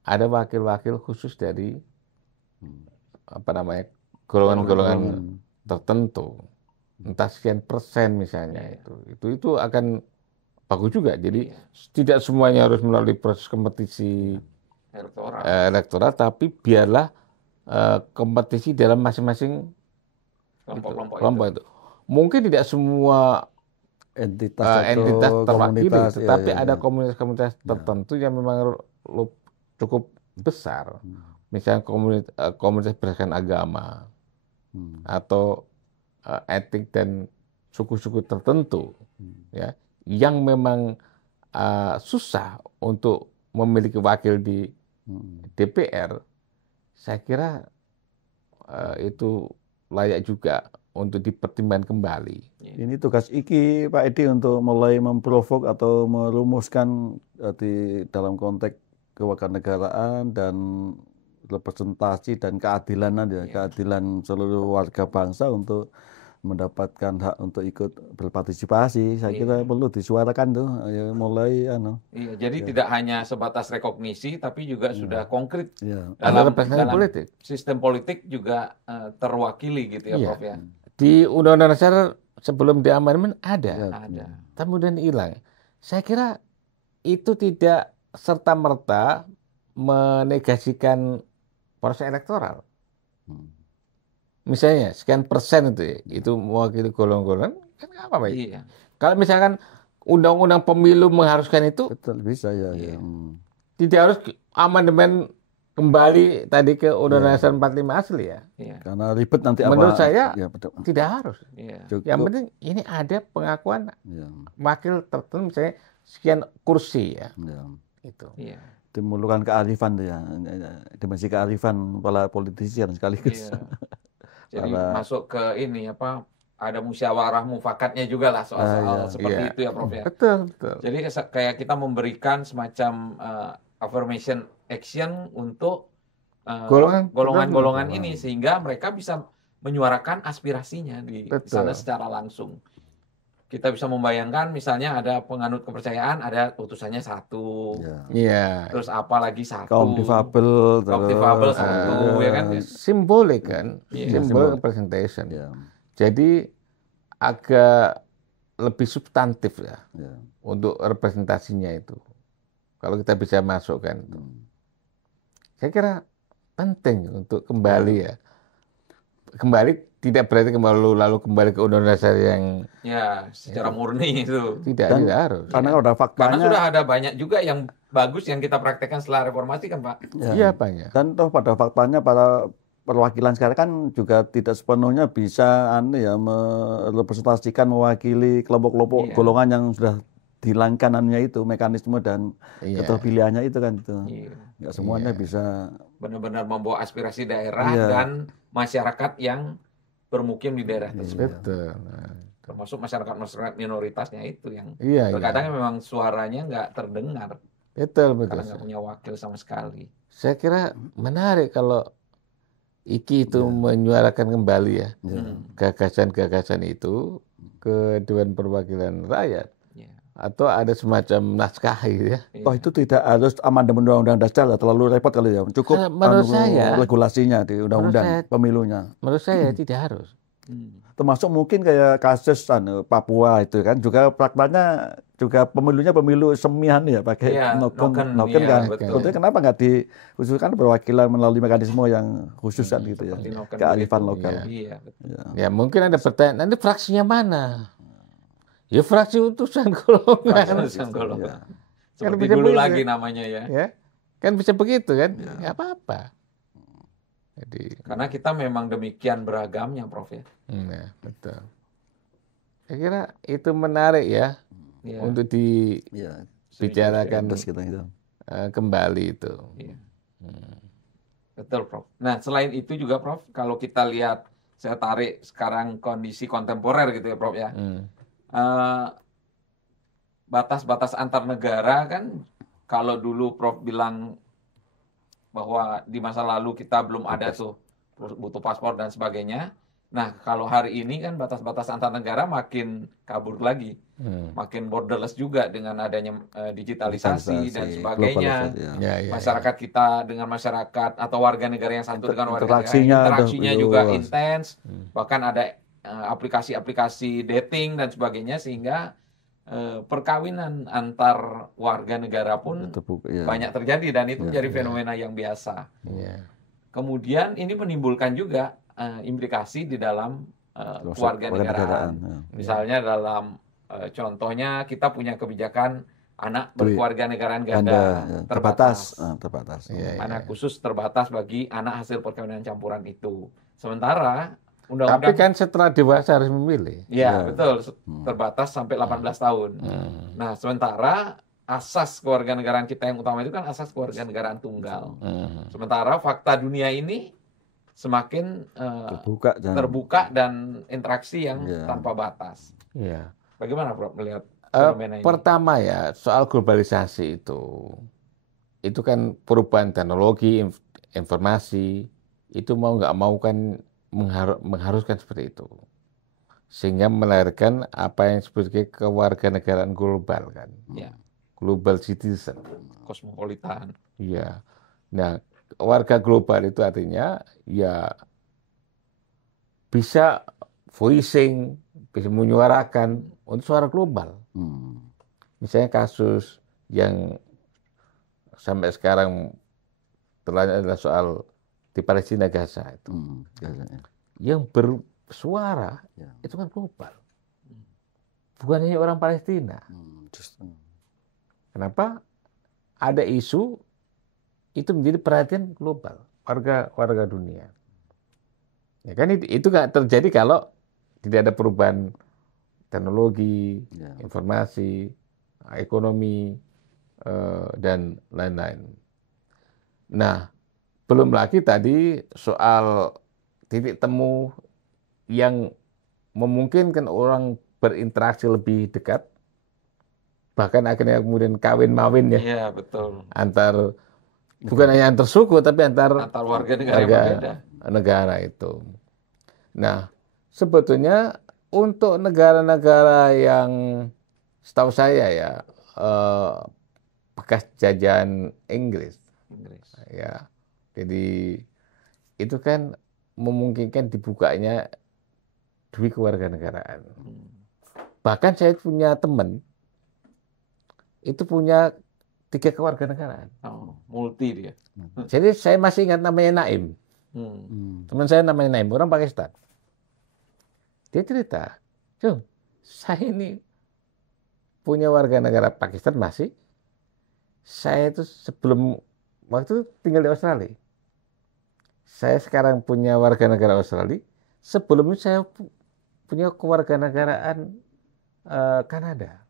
ada wakil-wakil khusus dari golongan-golongan tertentu, entah sekian persen misalnya itu akan bagus juga. Jadi tidak semuanya harus melalui proses kompetisi elektoral, tapi biarlah kompetisi dalam masing-masing kelompok itu. Mungkin tidak semua entitas terwakili, tetapi ada komunitas-komunitas tertentu yang memang cukup besar. Misalnya komunitas berdasarkan agama atau etik dan suku-suku tertentu, ya, yang memang susah untuk memiliki wakil di DPR. Saya kira itu layak juga untuk dipertimbangkan kembali. Ini tugas IKI, Pak Edi, untuk mulai memprovok atau merumuskan di dalam konteks kewarganegaraan dan representasi dan keadilan keadilan seluruh warga bangsa untuk mendapatkan hak untuk ikut berpartisipasi. Saya kira perlu disuarakan tuh, ya, mulai jadi tidak hanya sebatas rekognisi, tapi juga sudah konkret dalam politik. Sistem politik juga terwakili gitu ya, Prof ya. Di Undang-Undang Dasar sebelum diamandemen ada. Kemudian hilang. Saya kira itu tidak serta-merta menegasikan proses elektoral. Misalnya sekian persen itu mewakili golongan-golongan, kan nggak apa-apa. Iya. Kalau misalkan undang-undang pemilu mengharuskan itu, betul, bisa ya. Tidak harus amandemen kembali tadi ke Undang-Undang Dasar 45 asli ya. Karena ribet nanti. Menurut saya tidak harus. Yang penting ini ada pengakuan wakil tertentu, misalnya sekian kursi ya. Itu. Dimulurkan kearifan tuh ya, dimensi kearifan para politisi sekaligus. Jadi masuk ke ini ada musyawarah mufakatnya juga lah soal seperti itu ya, Prof ya. Betul. Jadi kayak kita memberikan semacam affirmation action untuk golongan-golongan ini sehingga mereka bisa menyuarakan aspirasinya di sana secara langsung. kita bisa membayangkan misalnya ada penganut kepercayaan, ada utusannya satu, Ya. Iya. terus apa lagi Kaum satu, difabel, kaum difabel terus satu, Eh, ya kan? simbolik kan, Iya, simbol simbolik. representation. Ya, Jadi agak lebih substantif ya ya. untuk representasinya itu. Kalau kita bisa masukkan, saya kira penting untuk kembali ya. Kembali tidak berarti lalu kembali ke undang-undang dasar yang ya secara murni itu. tidak Dan harus. karena kalau ada Karena faktanya, sudah ada banyak juga yang bagus yang kita praktekkan setelah reformasi kan Pak. ya. Iya banyak. Dan toh pada faktanya para perwakilan sekarang kan juga tidak sepenuhnya bisa merepresentasikan mewakili kelompok-kelompok Iya. golongan yang sudah dihilangkan itu mekanisme dan Iya. keterpilihannya itu kan itu. Iya. Nggak semuanya bisa. Benar-benar membawa aspirasi daerah Iya. dan masyarakat yang bermukim di daerah tersebut. Betul. Nah, Termasuk masyarakat minoritasnya itu yang iya, terkadang memang suaranya nggak terdengar betul. karena nggak punya wakil sama sekali. Saya kira menarik kalau IKI itu menyuarakan kembali ya gagasan-gagasan itu ke Dewan Perwakilan Rakyat. Ya. Atau ada semacam naskah gitu ya. Toh itu tidak harus amandemen undang-undang dasar lah, terlalu repot kali ya. Cukup Menurut saya- regulasinya di undang-undang saya- pemilunya. Menurut saya tidak harus. Termasuk mungkin kayak kasus Papua itu kan juga faktanya juga pemilunya pemilu semian ya pakai Iya, noken noken, iya, kan. betul. Sebetulnya kenapa nggak dikhususkan perwakilan melalui mekanisme yang khusus kan gitu ya. Seperti noken Kearifan begitu. lokal. Iya, betul. Ya. Ya mungkin ada pertanyaan, nanti fraksinya mana? Ya fraksi utusan golongan. Utusan golongan. Kan Seperti bisa dulu begitu lagi ya. namanya ya. Ya, kan bisa begitu kan? Nggak apa-apa. Jadi, Karena kita memang demikian beragamnya, Prof ya. nah, betul. Saya kira itu menarik ya Iya. untuk Ya, dibicarakan terus kita gitu. kembali itu. Iya. Betul, Prof. Nah, selain itu juga, Prof, kalau kita lihat, saya tarik sekarang kondisi kontemporer gitu ya, Prof ya. Eh, batas-batas antar negara kan, kalau dulu Prof bilang bahwa di masa lalu kita belum ada tuh butuh paspor dan sebagainya. Nah, kalau hari ini kan batas-batas antar negara makin kabur lagi, makin borderless juga dengan adanya digitalisasi dan sebagainya. globalisasi, ya. Ya, Masyarakat kita dengan masyarakat atau warga negara yang satu dengan warga negara, Interaksinya interaksinya udah juga luas. intens, bahkan ada aplikasi-aplikasi dating dan sebagainya sehingga perkawinan antar warga negara pun Terbuka, ya. banyak terjadi dan itu menjadi fenomena yang biasa. ya. Kemudian ini menimbulkan juga implikasi di dalam keluarga negaraan. ya. Misalnya dalam contohnya kita punya kebijakan anak Duit. berkeluarga negaraan Ganda, ganda ya. terbatas. terbatas. Iya, Anak khusus terbatas bagi anak hasil perkawinan campuran itu. Sementara Tapi undang-undang kan setelah dewasa harus memilih. ya, Ya. betul terbatas sampai 18 tahun. Nah, sementara asas kewarganegaraan kita yang utama itu kan asas kewarganegaraan tunggal. Sementara fakta dunia ini semakin terbuka dan interaksi yang Ya. tanpa batas. Ya. Bagaimana Prof melihat fenomena ini? Pertama ya, soal globalisasi itu kan perubahan teknologi, informasi, itu mau nggak mau kan mengharuskan seperti itu. Sehingga melahirkan apa yang disebut sebagai kewarganegaraan global kan. Ya. Global citizen. Kosmopolitan. Iya. Nah, warga global itu artinya ya bisa voicing, bisa menyuarakan untuk suara global. Misalnya kasus yang sampai sekarang terlanjut adalah soal di Palestina Gaza itu. Yang bersuara itu kan global. Bukan hanya orang Palestina. Kenapa? Ada isu itu menjadi perhatian global, warga dunia. Ya kan itu nggak terjadi kalau tidak ada perubahan teknologi, informasi, ekonomi, dan lain-lain. Nah, belum lagi tadi soal titik temu yang memungkinkan orang berinteraksi lebih dekat, bahkan akhirnya kemudian kawin-mawin ya. Iya, betul. Antar bukan hanya antar suku tapi antar warga negara yang berbeda. Negara itu. Nah, sebetulnya untuk negara-negara yang setahu saya ya bekas jajahan Inggris, Inggris. ya. Jadi itu kan memungkinkan dibukanya dui kewarganegaraan. Bahkan saya punya teman itu punya 3 kewarganegaraan. Oh, multi dia. Jadi saya masih ingat namanya Naim. Teman saya namanya Naim, orang Pakistan. Dia cerita, Jung, saya ini punya warga negara Pakistan masih. Saya itu sebelum waktu itu tinggal di Australia. Saya sekarang punya warga negara Australia. Sebelumnya saya punya kewarganegaraan Kanada.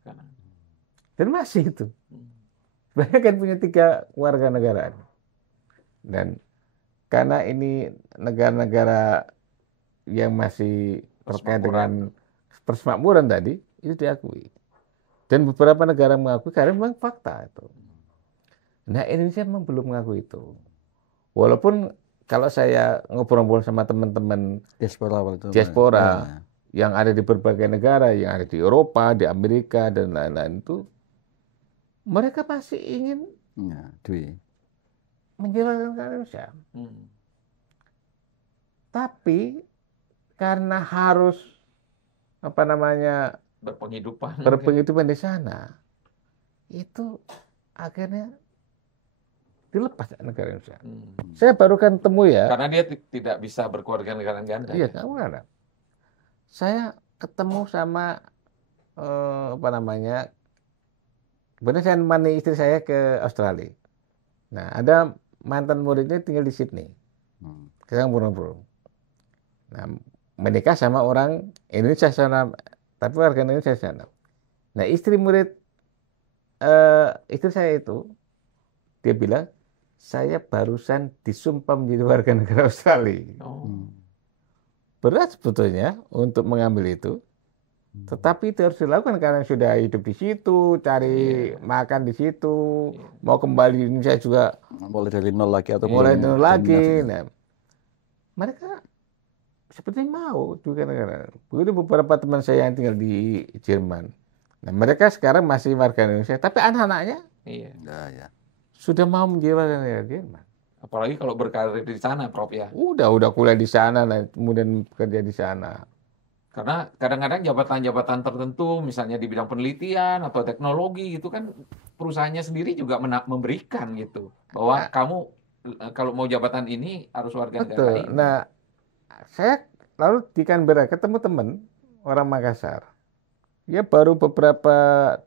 Dan masih itu. Banyak kan punya 3 kewarganegaraan. Dan karena ini negara-negara yang masih terkait dengan persemakmuran tadi, itu diakui. Dan beberapa negara mengakui karena memang fakta itu. Nah, Indonesia memang belum mengakui itu. Walaupun kalau saya ngobrol-ngobrol sama teman-teman diaspora yang ada di berbagai negara, yang ada di Eropa, di Amerika, dan lain-lain itu, mereka pasti ingin menjelaskan ke Indonesia. Tapi karena harus berpenghidupan di sana, itu akhirnya dilepas negara Indonesia. Saya baru kan temu ya. Karena dia tidak bisa berkewarganegaraan ganda. Iya, kamu ada. Saya ketemu sama kemudian saya menemani istri saya ke Australia. Nah, ada mantan muridnya tinggal di Sydney. Sekarang burung-burung. Nah, menikah sama orang Indonesia sana, tapi warga Indonesia sana. Nah, istri saya itu, dia bilang, saya barusan disumpah menjadi warga negara Australia. Berat sebetulnya untuk mengambil itu, tetapi itu harus dilakukan karena sudah hidup di situ, cari makan di situ, mau kembali di Indonesia juga mulai dari nol lagi atau mulai dari nol lagi. Nah, mereka seperti mau juga negara. Begitu beberapa teman saya yang tinggal di Jerman. Nah, mereka sekarang masih warga Indonesia, tapi anak-anaknya sudah mau menjadi warga negara Jerman. Apalagi kalau berkarir di sana, Prof ya. Udah kuliah di sana, kemudian bekerja di sana. Karena kadang-kadang jabatan-jabatan tertentu, misalnya di bidang penelitian atau teknologi, itu kan perusahaannya sendiri juga memberikan gitu. Bahwa kamu kalau mau jabatan ini harus warga negara ini. Nah, saya lalu di Canberra ketemu teman orang Makassar. Ya baru beberapa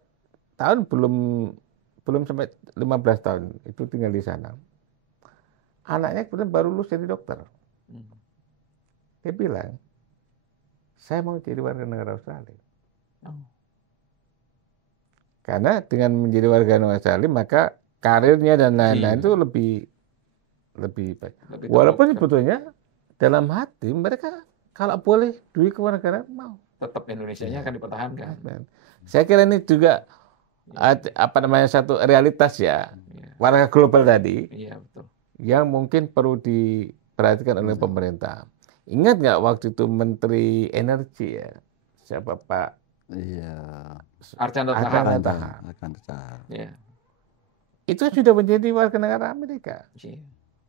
tahun, belum sampai 15 tahun itu tinggal di sana. Anaknya kemudian baru lulus jadi dokter. Dia bilang, saya mau jadi warga negara Australia. Karena dengan menjadi warga negara Australia, maka karirnya dan lain-lain itu lebih baik. Walaupun sebetulnya dalam hati mereka kalau boleh dui kewarganegaraan mau. Tetap Indonesianya akan dipertahankan. Saya kira ini juga satu realitas ya, warga global tadi. Iya, betul. Yang mungkin perlu diperhatikan oleh pemerintah. Ingat nggak waktu itu Menteri Energi ya, siapa Pak? Archandra Tahar. Iya. Itu sudah menjadi warga negara Amerika.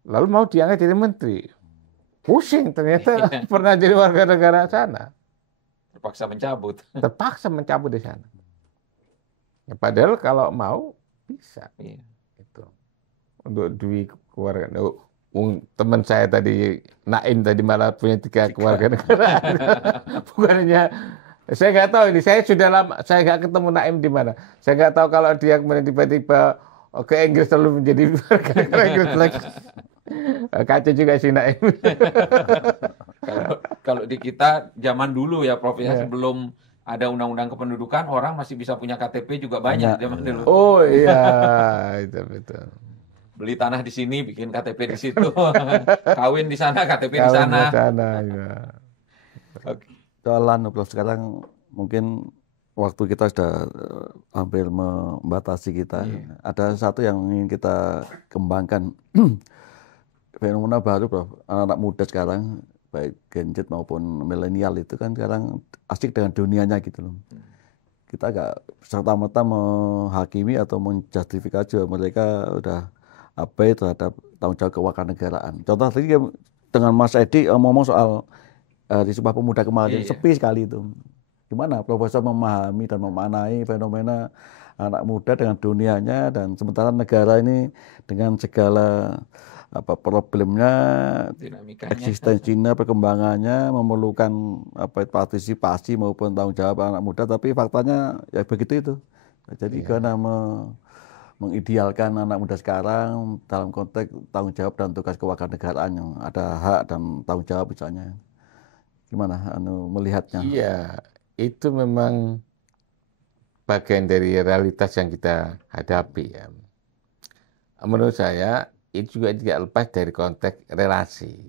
Lalu mau diangkat jadi menteri. Pusing ternyata pernah jadi warga negara sana. Terpaksa mencabut di sana. Ya, padahal kalau mau bisa. Itu. Untuk dui keluarga. Teman saya tadi Naim tadi malah punya 3 keluarga negaraan. Bukannya saya nggak tahu ini. Saya sudah lama saya nggak ketemu Naim di mana. Saya nggak tahu kalau dia kemudian tiba-tiba ke Inggris lalu menjadi warga negara Inggris lagi. Kacau juga si Naim. Kalau di kita zaman dulu ya Prof ya, sebelum ada undang-undang kependudukan, orang masih bisa punya KTP juga banyak zaman dulu. Oh iya, itu betul. Beli tanah di sini, bikin KTP di situ. Kawin di sana, KTP di sana. Ya. Soalan Prof, sekarang mungkin waktu kita sudah hampir membatasi kita. Ada satu yang ingin kita kembangkan. Fenomena baru, Prof. Anak-anak muda sekarang baik Gen Z maupun milenial itu kan sekarang asik dengan dunianya gitu loh. Kita agak serta-merta menghakimi atau menjustifikasi bahwa mereka udah abai terhadap tanggung jawab kewarganegaraan. Contoh tadi dengan Mas Edi ngomong soal di Sumpah Pemuda kemarin, Iya. sepi sekali itu. Gimana Profesor memahami dan memaknai fenomena anak muda dengan dunianya, dan sementara negara ini dengan segala problemnya, Dinamikanya. eksistensinya, perkembangannya memerlukan partisipasi maupun tanggung jawab anak muda, tapi faktanya ya begitu itu. Jadi karena mengidealkan anak muda sekarang dalam konteks tanggung jawab dan tugas kewarganegaraan yang ada hak dan tanggung jawab misalnya. Gimana melihatnya? Iya, itu memang bagian dari realitas yang kita hadapi ya. Menurut saya itu juga tidak lepas dari konteks relasi.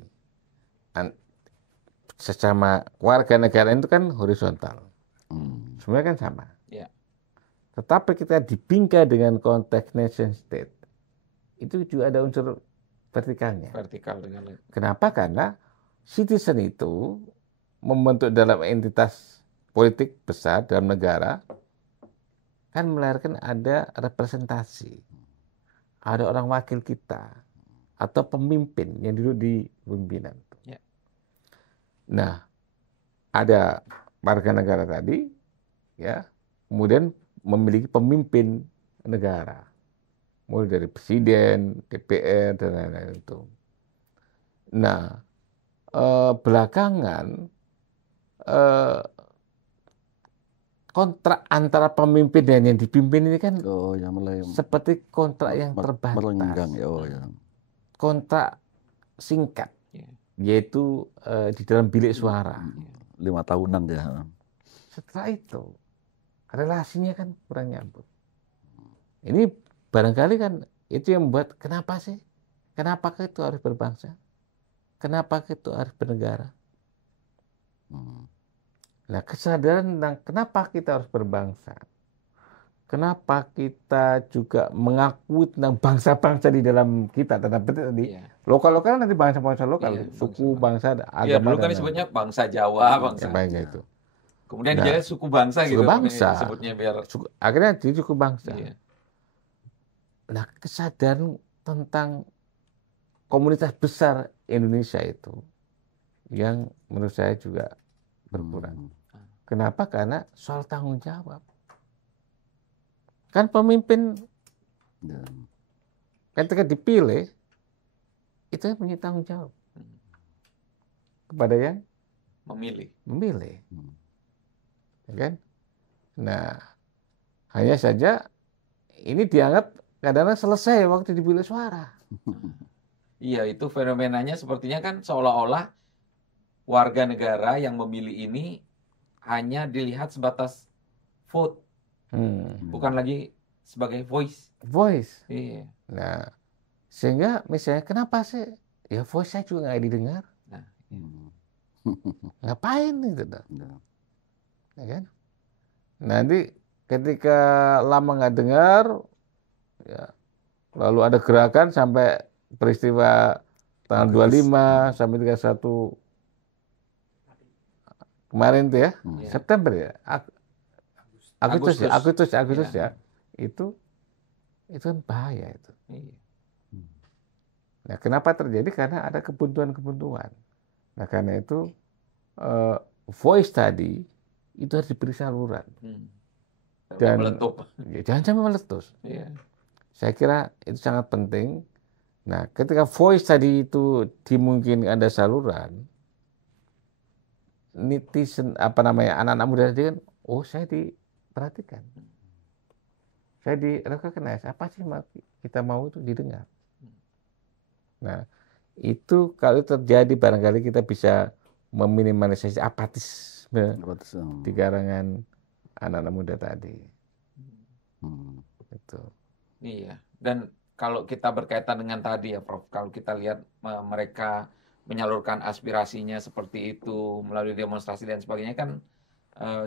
Sesama warga negara itu kan horizontal. Sebenarnya kan sama. Ya. Tetapi kita dibingkai dengan konteks nation state. Itu juga ada unsur vertikalnya. Vertikal dengan. Kenapa? Karena citizen itu membentuk dalam entitas politik besar dalam negara kan melahirkan ada representasi, ada orang wakil kita atau pemimpin yang duduk di pimpinan. Ya. Nah, ada warga negara tadi, ya, kemudian memiliki pemimpin negara, mulai dari presiden, DPR dan lain-lain itu. Nah, belakangan kontrak antara pemimpin dan yang dipimpin ini kan mulai seperti kontrak yang terbatas, merenggang, kontrak singkat, Ya. yaitu di dalam bilik suara. 5 tahunan ya. Setelah itu relasinya kan kurang nyambung. Ini barangkali kan itu yang membuat kenapa sih? Kenapa itu harus berbangsa? Kenapa itu harus bernegara? Nah, kesadaran tentang kenapa kita harus berbangsa, kenapa kita juga mengakui tentang bangsa-bangsa di dalam kita, tadi lokal-lokal nanti bangsa-bangsa lokal, suku, bangsa, agama. Iya, dulu kan disebutnya bangsa Jawa, bangsa. Itu. Kemudian dijadikan suku bangsa gitu. Suku bangsa. Disebutnya biar akhirnya jadi suku bangsa. Iya. Nah, kesadaran tentang komunitas besar Indonesia itu yang menurut saya juga berkurang. Kenapa? Karena soal tanggung jawab. Kan pemimpin ketika dipilih itu punya tanggung jawab kepada yang memilih. Ya kan? Nah, hanya saja ini dianggap kadang-kadang selesai waktu dipilih suara. Iya, itu fenomenanya sepertinya kan seolah-olah warga negara yang memilih ini hanya dilihat sebatas vote, bukan lagi sebagai voice. Iya. Nah, sehingga misalnya kenapa sih? Ya voice saya juga nggak didengar. Nah, ngapain gitu dong? Ya kan? Nanti ketika lama nggak dengar, ya, lalu ada gerakan sampai peristiwa tanggal 25 sampai 31 kemarin tuh ya, September ya, Agustus ya, itu kan bahaya itu. Nah, kenapa terjadi? Karena ada kebuntuan. Nah, karena itu voice tadi itu harus diberi saluran dan jangan sampai meletus. Saya kira itu sangat penting. Nah, ketika voice tadi itu dimungkinkan ada saluran, netizen anak-anak muda tadi kan, saya diperhatikan, saya di-recognize, apa sih kita mau itu didengar. Nah, itu kalau terjadi barangkali kita bisa meminimalisasi apatisme di kalangan anak-anak muda tadi. Itu. Iya, dan kalau kita berkaitan dengan tadi ya Prof, kalau kita lihat mereka menyalurkan aspirasinya seperti itu melalui demonstrasi dan sebagainya kan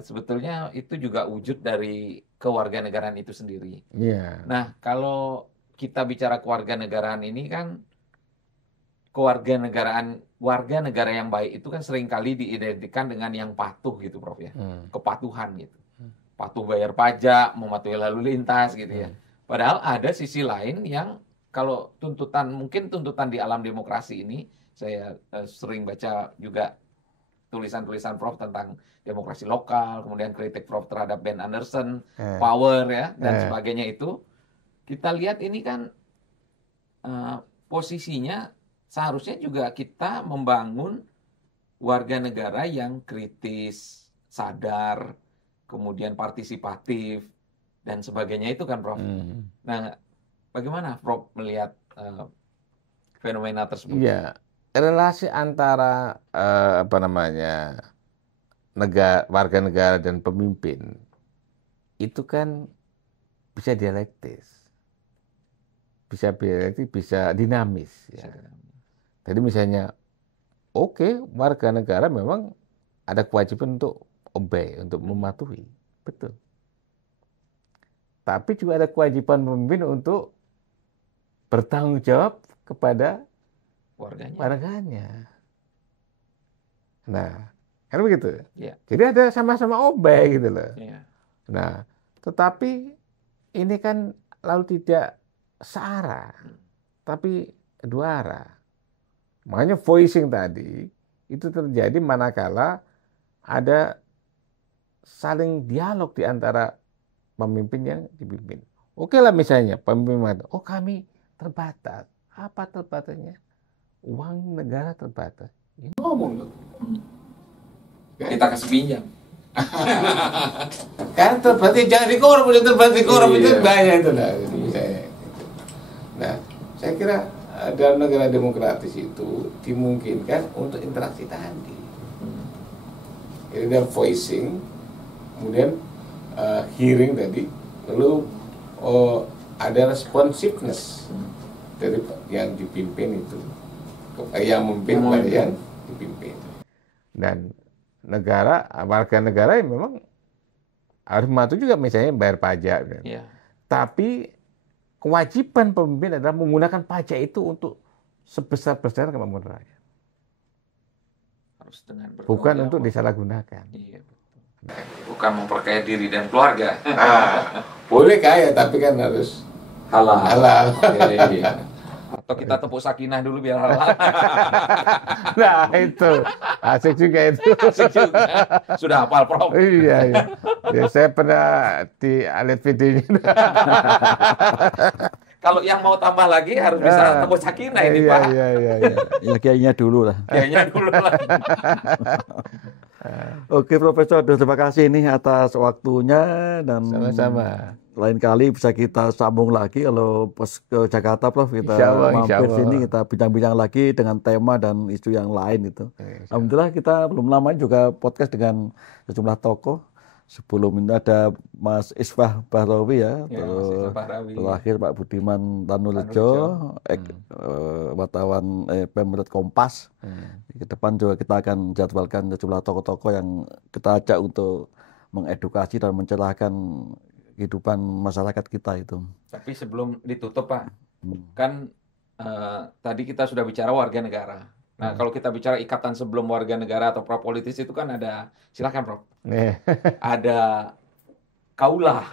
sebetulnya itu juga wujud dari kewarganegaraan itu sendiri. Yeah. Nah, kalau kita bicara kewarganegaraan ini kan warga negara yang baik itu kan seringkali diidentikan dengan yang patuh gitu, Prof ya. Kepatuhan gitu. Patuh bayar pajak, mematuhi lalu lintas gitu ya. Padahal ada sisi lain yang kalau mungkin tuntutan di alam demokrasi ini, saya sering baca juga tulisan-tulisan Prof tentang demokrasi lokal, kemudian kritik Prof terhadap Ben Anderson, power ya, dan sebagainya itu. Kita lihat ini kan posisinya seharusnya juga kita membangun warga negara yang kritis, sadar, kemudian partisipatif, dan sebagainya itu kan, Prof. Nah, bagaimana Prof melihat fenomena tersebut? Iya, relasi antara warga negara dan pemimpin itu kan bisa dialektis, bisa dinamis. Ya. Jadi misalnya, oke, warga negara memang ada kewajiban untuk obey, untuk mematuhi, betul. Tapi juga ada kewajiban pemimpin untuk bertanggung jawab kepada warganya. Nah, kan begitu. Ya. Jadi ada sama-sama obey gitu loh. Ya. Nah, tetapi ini kan lalu tidak searah, tapi dua arah. Makanya voicing tadi itu terjadi manakala ada saling dialog di antara pemimpin yang dipimpin. Oke lah misalnya pemimpin mengatakan, oh kami terbatas. Apa terbatasnya? Uang negara terbatas. Ya, ngomong loh. Kita kasih pinjam. Kan terbatas jangan dikorup, itu bahaya itu lah. Nah, saya kira dalam negara demokratis itu dimungkinkan untuk interaksi tadi. Jadi ada voicing, kemudian hearing tadi, lalu ada responsiveness dari yang dipimpin itu, yang memimpin kepada yang dipimpin. Dan warga negara yang memang harus mematuhi juga misalnya bayar pajak. Ya. Tapi kewajiban pemimpin adalah menggunakan pajak itu untuk sebesar-besar kemampuan rakyat. Harus dengan bukan untuk disalahgunakan. Iya, betul. Bukan memperkaya diri dan keluarga. Boleh kaya, tapi kan harus halal. Iya. Atau kita tepuk sakinah dulu biar halal. Nah itu asik juga itu. Asik juga. Sudah hafal, Prof. Iya. Ya, saya pernah lihat videonya. Kalau yang mau tambah lagi harus bisa tepuk sakinah ini, Pak. Iya. Ya kayaknya dulu lah. Oke, Profesor, terima kasih nih atas waktunya dan sama-sama. Lain kali bisa kita sambung lagi kalau pas ke Jakarta, Prof, kita mampir sini, kita bincang-bincang lagi dengan tema dan isu yang lain itu. Alhamdulillah kita belum lama juga podcast dengan sejumlah tokoh. Sebelum ini ada Mas Isfah Bahrawi ya, terus terakhir Pak Budiman Tanurejo, wartawan Pemret Kompas. Ke depan juga kita akan jadwalkan sejumlah tokoh-tokoh yang kita ajak untuk mengedukasi dan mencerahkan kehidupan masyarakat kita itu. Tapi sebelum ditutup, Pak, kan tadi kita sudah bicara warga negara. Nah, kalau kita bicara ikatan sebelum warga negara atau prapolitis itu kan ada, silakan Prof. Ada kaulah,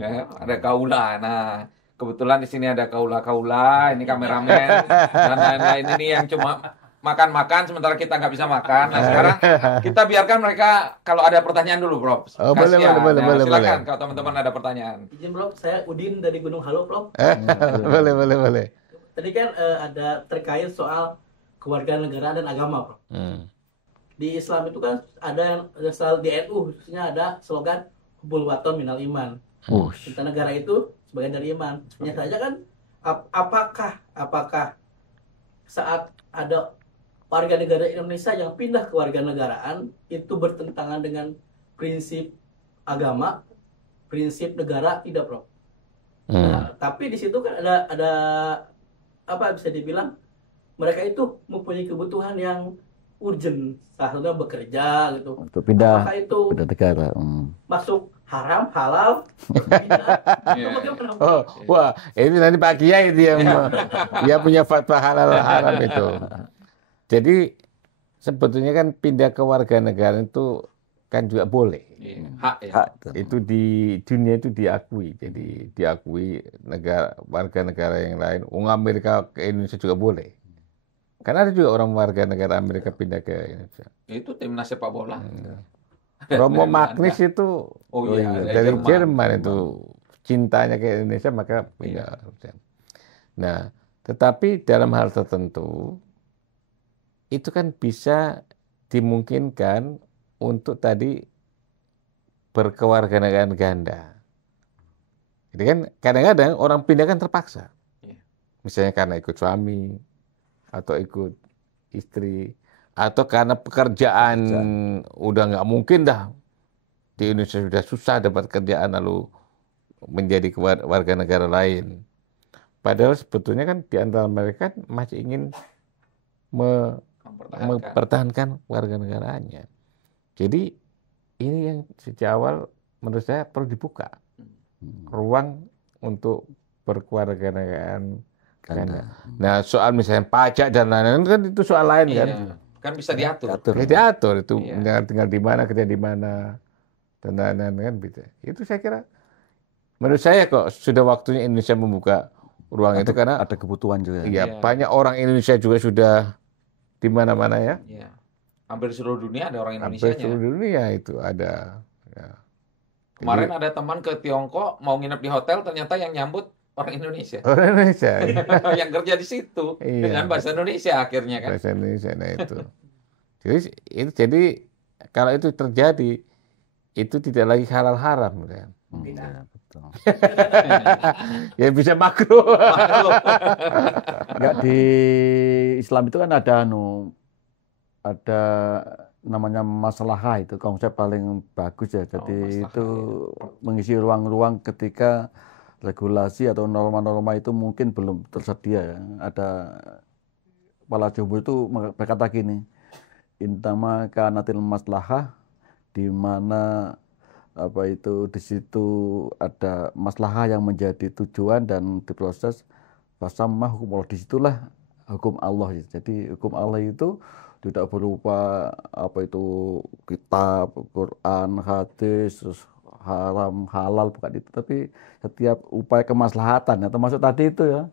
ya, ada kaulah. Nah, kebetulan di sini ada kaula-kaula, ini kameramen dan lain-lain ini yang cuma makan-makan sementara kita nggak bisa makan. Nah, sekarang kita biarkan mereka kalau ada pertanyaan dulu, Prof. Boleh. Silakan kalau teman-teman ada pertanyaan. Izin, Prof, saya Udin dari Gunung Halo, Prof. Boleh. Tadi kan ada terkait soal kewarganegaraan dan agama, Prof. Di Islam itu kan ada di NU khususnya ada slogan Hubul Waton Minal Iman. Cinta negara itu sebagian dari iman. Hanya saja kan apakah saat ada warga negara Indonesia yang pindah ke warganegaraan itu bertentangan dengan prinsip agama, prinsip negara, tidak, Prof. Nah, tapi di situ kan ada apa bisa dibilang mereka itu mempunyai kebutuhan yang urgent, salah satunya bekerja gitu. Untuk pindah Apakah itu negara. masuk haram, halal, tidak? Itu Iya. bagaimana? Oh, wah, ini nanti Pak Kiai dia dia punya fatwa halal haram itu. Jadi sebetulnya kan pindah ke warga negara itu kan juga boleh. Iya, hak ya. Hak itu. Itu di dunia itu diakui. Jadi diakui warga negara yang lain. Amerika ke Indonesia juga boleh. Karena ada juga orang warga negara Amerika pindah ke Indonesia. Itu timnas sepak bola. Romo Dari Magnis Belanda. itu Oh iya, dari Jerman. Jerman itu cintanya ke Indonesia maka pindah. Nah, tetapi dalam hal tertentu itu kan bisa dimungkinkan untuk tadi berkewarganegaraan ganda. Jadi kan kadang-kadang orang pindah kan terpaksa. Iya. Misalnya karena ikut suami atau ikut istri atau karena pekerjaan udah nggak mungkin dah di Indonesia sudah susah dapat kerjaan lalu menjadi warga negara lain. Padahal sebetulnya kan di antara mereka masih ingin mempertahankan warga negaraannya. Jadi ini yang sejak awal menurut saya perlu dibuka ruang untuk berkewarganegaraan ganda. Nah, soal misalnya pajak dan lain-lain kan itu soal lain kan. Kan bisa diatur. Diatur itu tinggal di mana, kerja di mana dan lain-lain kan bisa. Itu saya kira menurut saya kok sudah waktunya Indonesia membuka ruang itu karena ada kebutuhan juga. Iya, banyak orang Indonesia juga sudah di mana-mana ya. Iya. Hampir seluruh dunia ada orang Indonesia. Hampir seluruh dunia itu ada. Ya. Kemarin ada teman ke Tiongkok mau nginep di hotel, ternyata yang nyambut orang Indonesia. Orang Indonesia. Yang kerja di situ dengan bahasa Indonesia akhirnya kan. Bahasa Indonesia, nah itu. Jadi kalau itu terjadi itu tidak lagi halal haram kan. Ya, betul. Ya bisa makruh. Enggak, di Islam itu kan ada namanya maslahah, itu konsep paling bagus ya. Jadi itu mengisi ruang-ruang ketika regulasi atau norma-norma itu mungkin belum tersedia ya. Ada kepala jumhur itu berkata gini, intama kanatil maslahah, di mana di situ ada maslahah yang menjadi tujuan dan diproses, fasamma hukum Allah, disitulah hukum Allah. Jadi hukum Allah itu tidak berupa kitab, Quran, hadis, haram, halal, bukan itu, tapi setiap upaya kemaslahatan ya, termasuk tadi itu ya.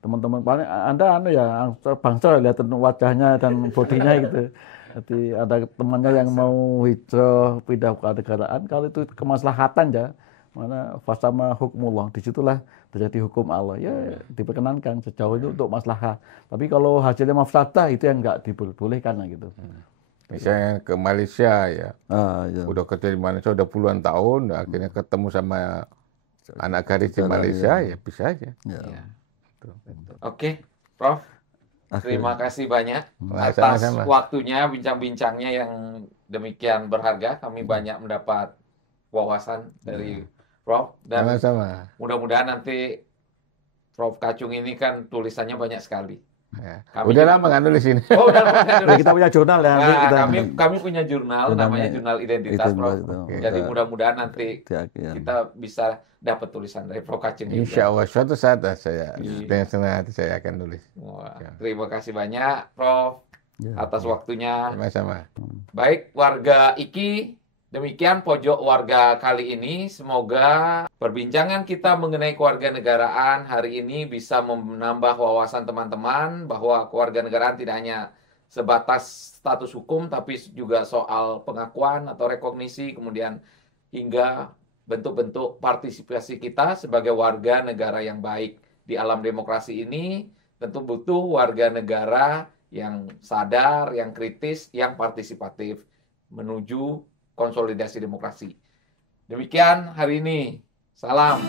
Teman-teman paling Anda bangsa lihat wajahnya dan bodinya gitu. Jadi ada temannya yang mau hijrah pindah ke negaraan, kalau itu kemaslahatan ya, mana fasama hukmullah, disitulah terjadi hukum Allah ya, diperkenankan sejauh itu untuk maslahah. Tapi kalau hasilnya mafsadah itu yang nggak dibolehkan lah gitu. Misalnya ke Malaysia ya, udah kerja di Malaysia udah puluhan tahun, akhirnya ketemu sama anak gadis di Malaysia ya bisa aja. Ya. Oke, Prof. Terima kasih banyak atas waktunya, bincang-bincangnya yang demikian berharga. Kami banyak mendapat wawasan dari Prof. Dan mudah-mudahan nanti Prof. Kacung ini kan tulisannya banyak sekali. Ya. Udah lama nggak nulis ini. Oh, udah lama nggak nulis. Kita punya jurnal ya. Nah, kami punya jurnal namanya Jurnal Identitas, Prof. Jadi mudah-mudahan nanti kita bisa dapat tulisan dari Prof. Kacung. Insya Allah suatu saat saya dengan senang hati saya akan nulis. Wah, terima kasih banyak, Prof. Atas waktunya. Sama-sama. Baik, warga IKI. Demikian pojok warga kali ini. Semoga perbincangan kita mengenai kewarganegaraan hari ini bisa menambah wawasan teman-teman bahwa kewarganegaraan tidak hanya sebatas status hukum, tapi juga soal pengakuan atau rekognisi, kemudian hingga bentuk-bentuk partisipasi kita sebagai warga negara yang baik di alam demokrasi ini. Tentu butuh warga negara yang sadar, yang kritis, yang partisipatif menuju konsolidasi demokrasi. Demikian hari ini. Salam.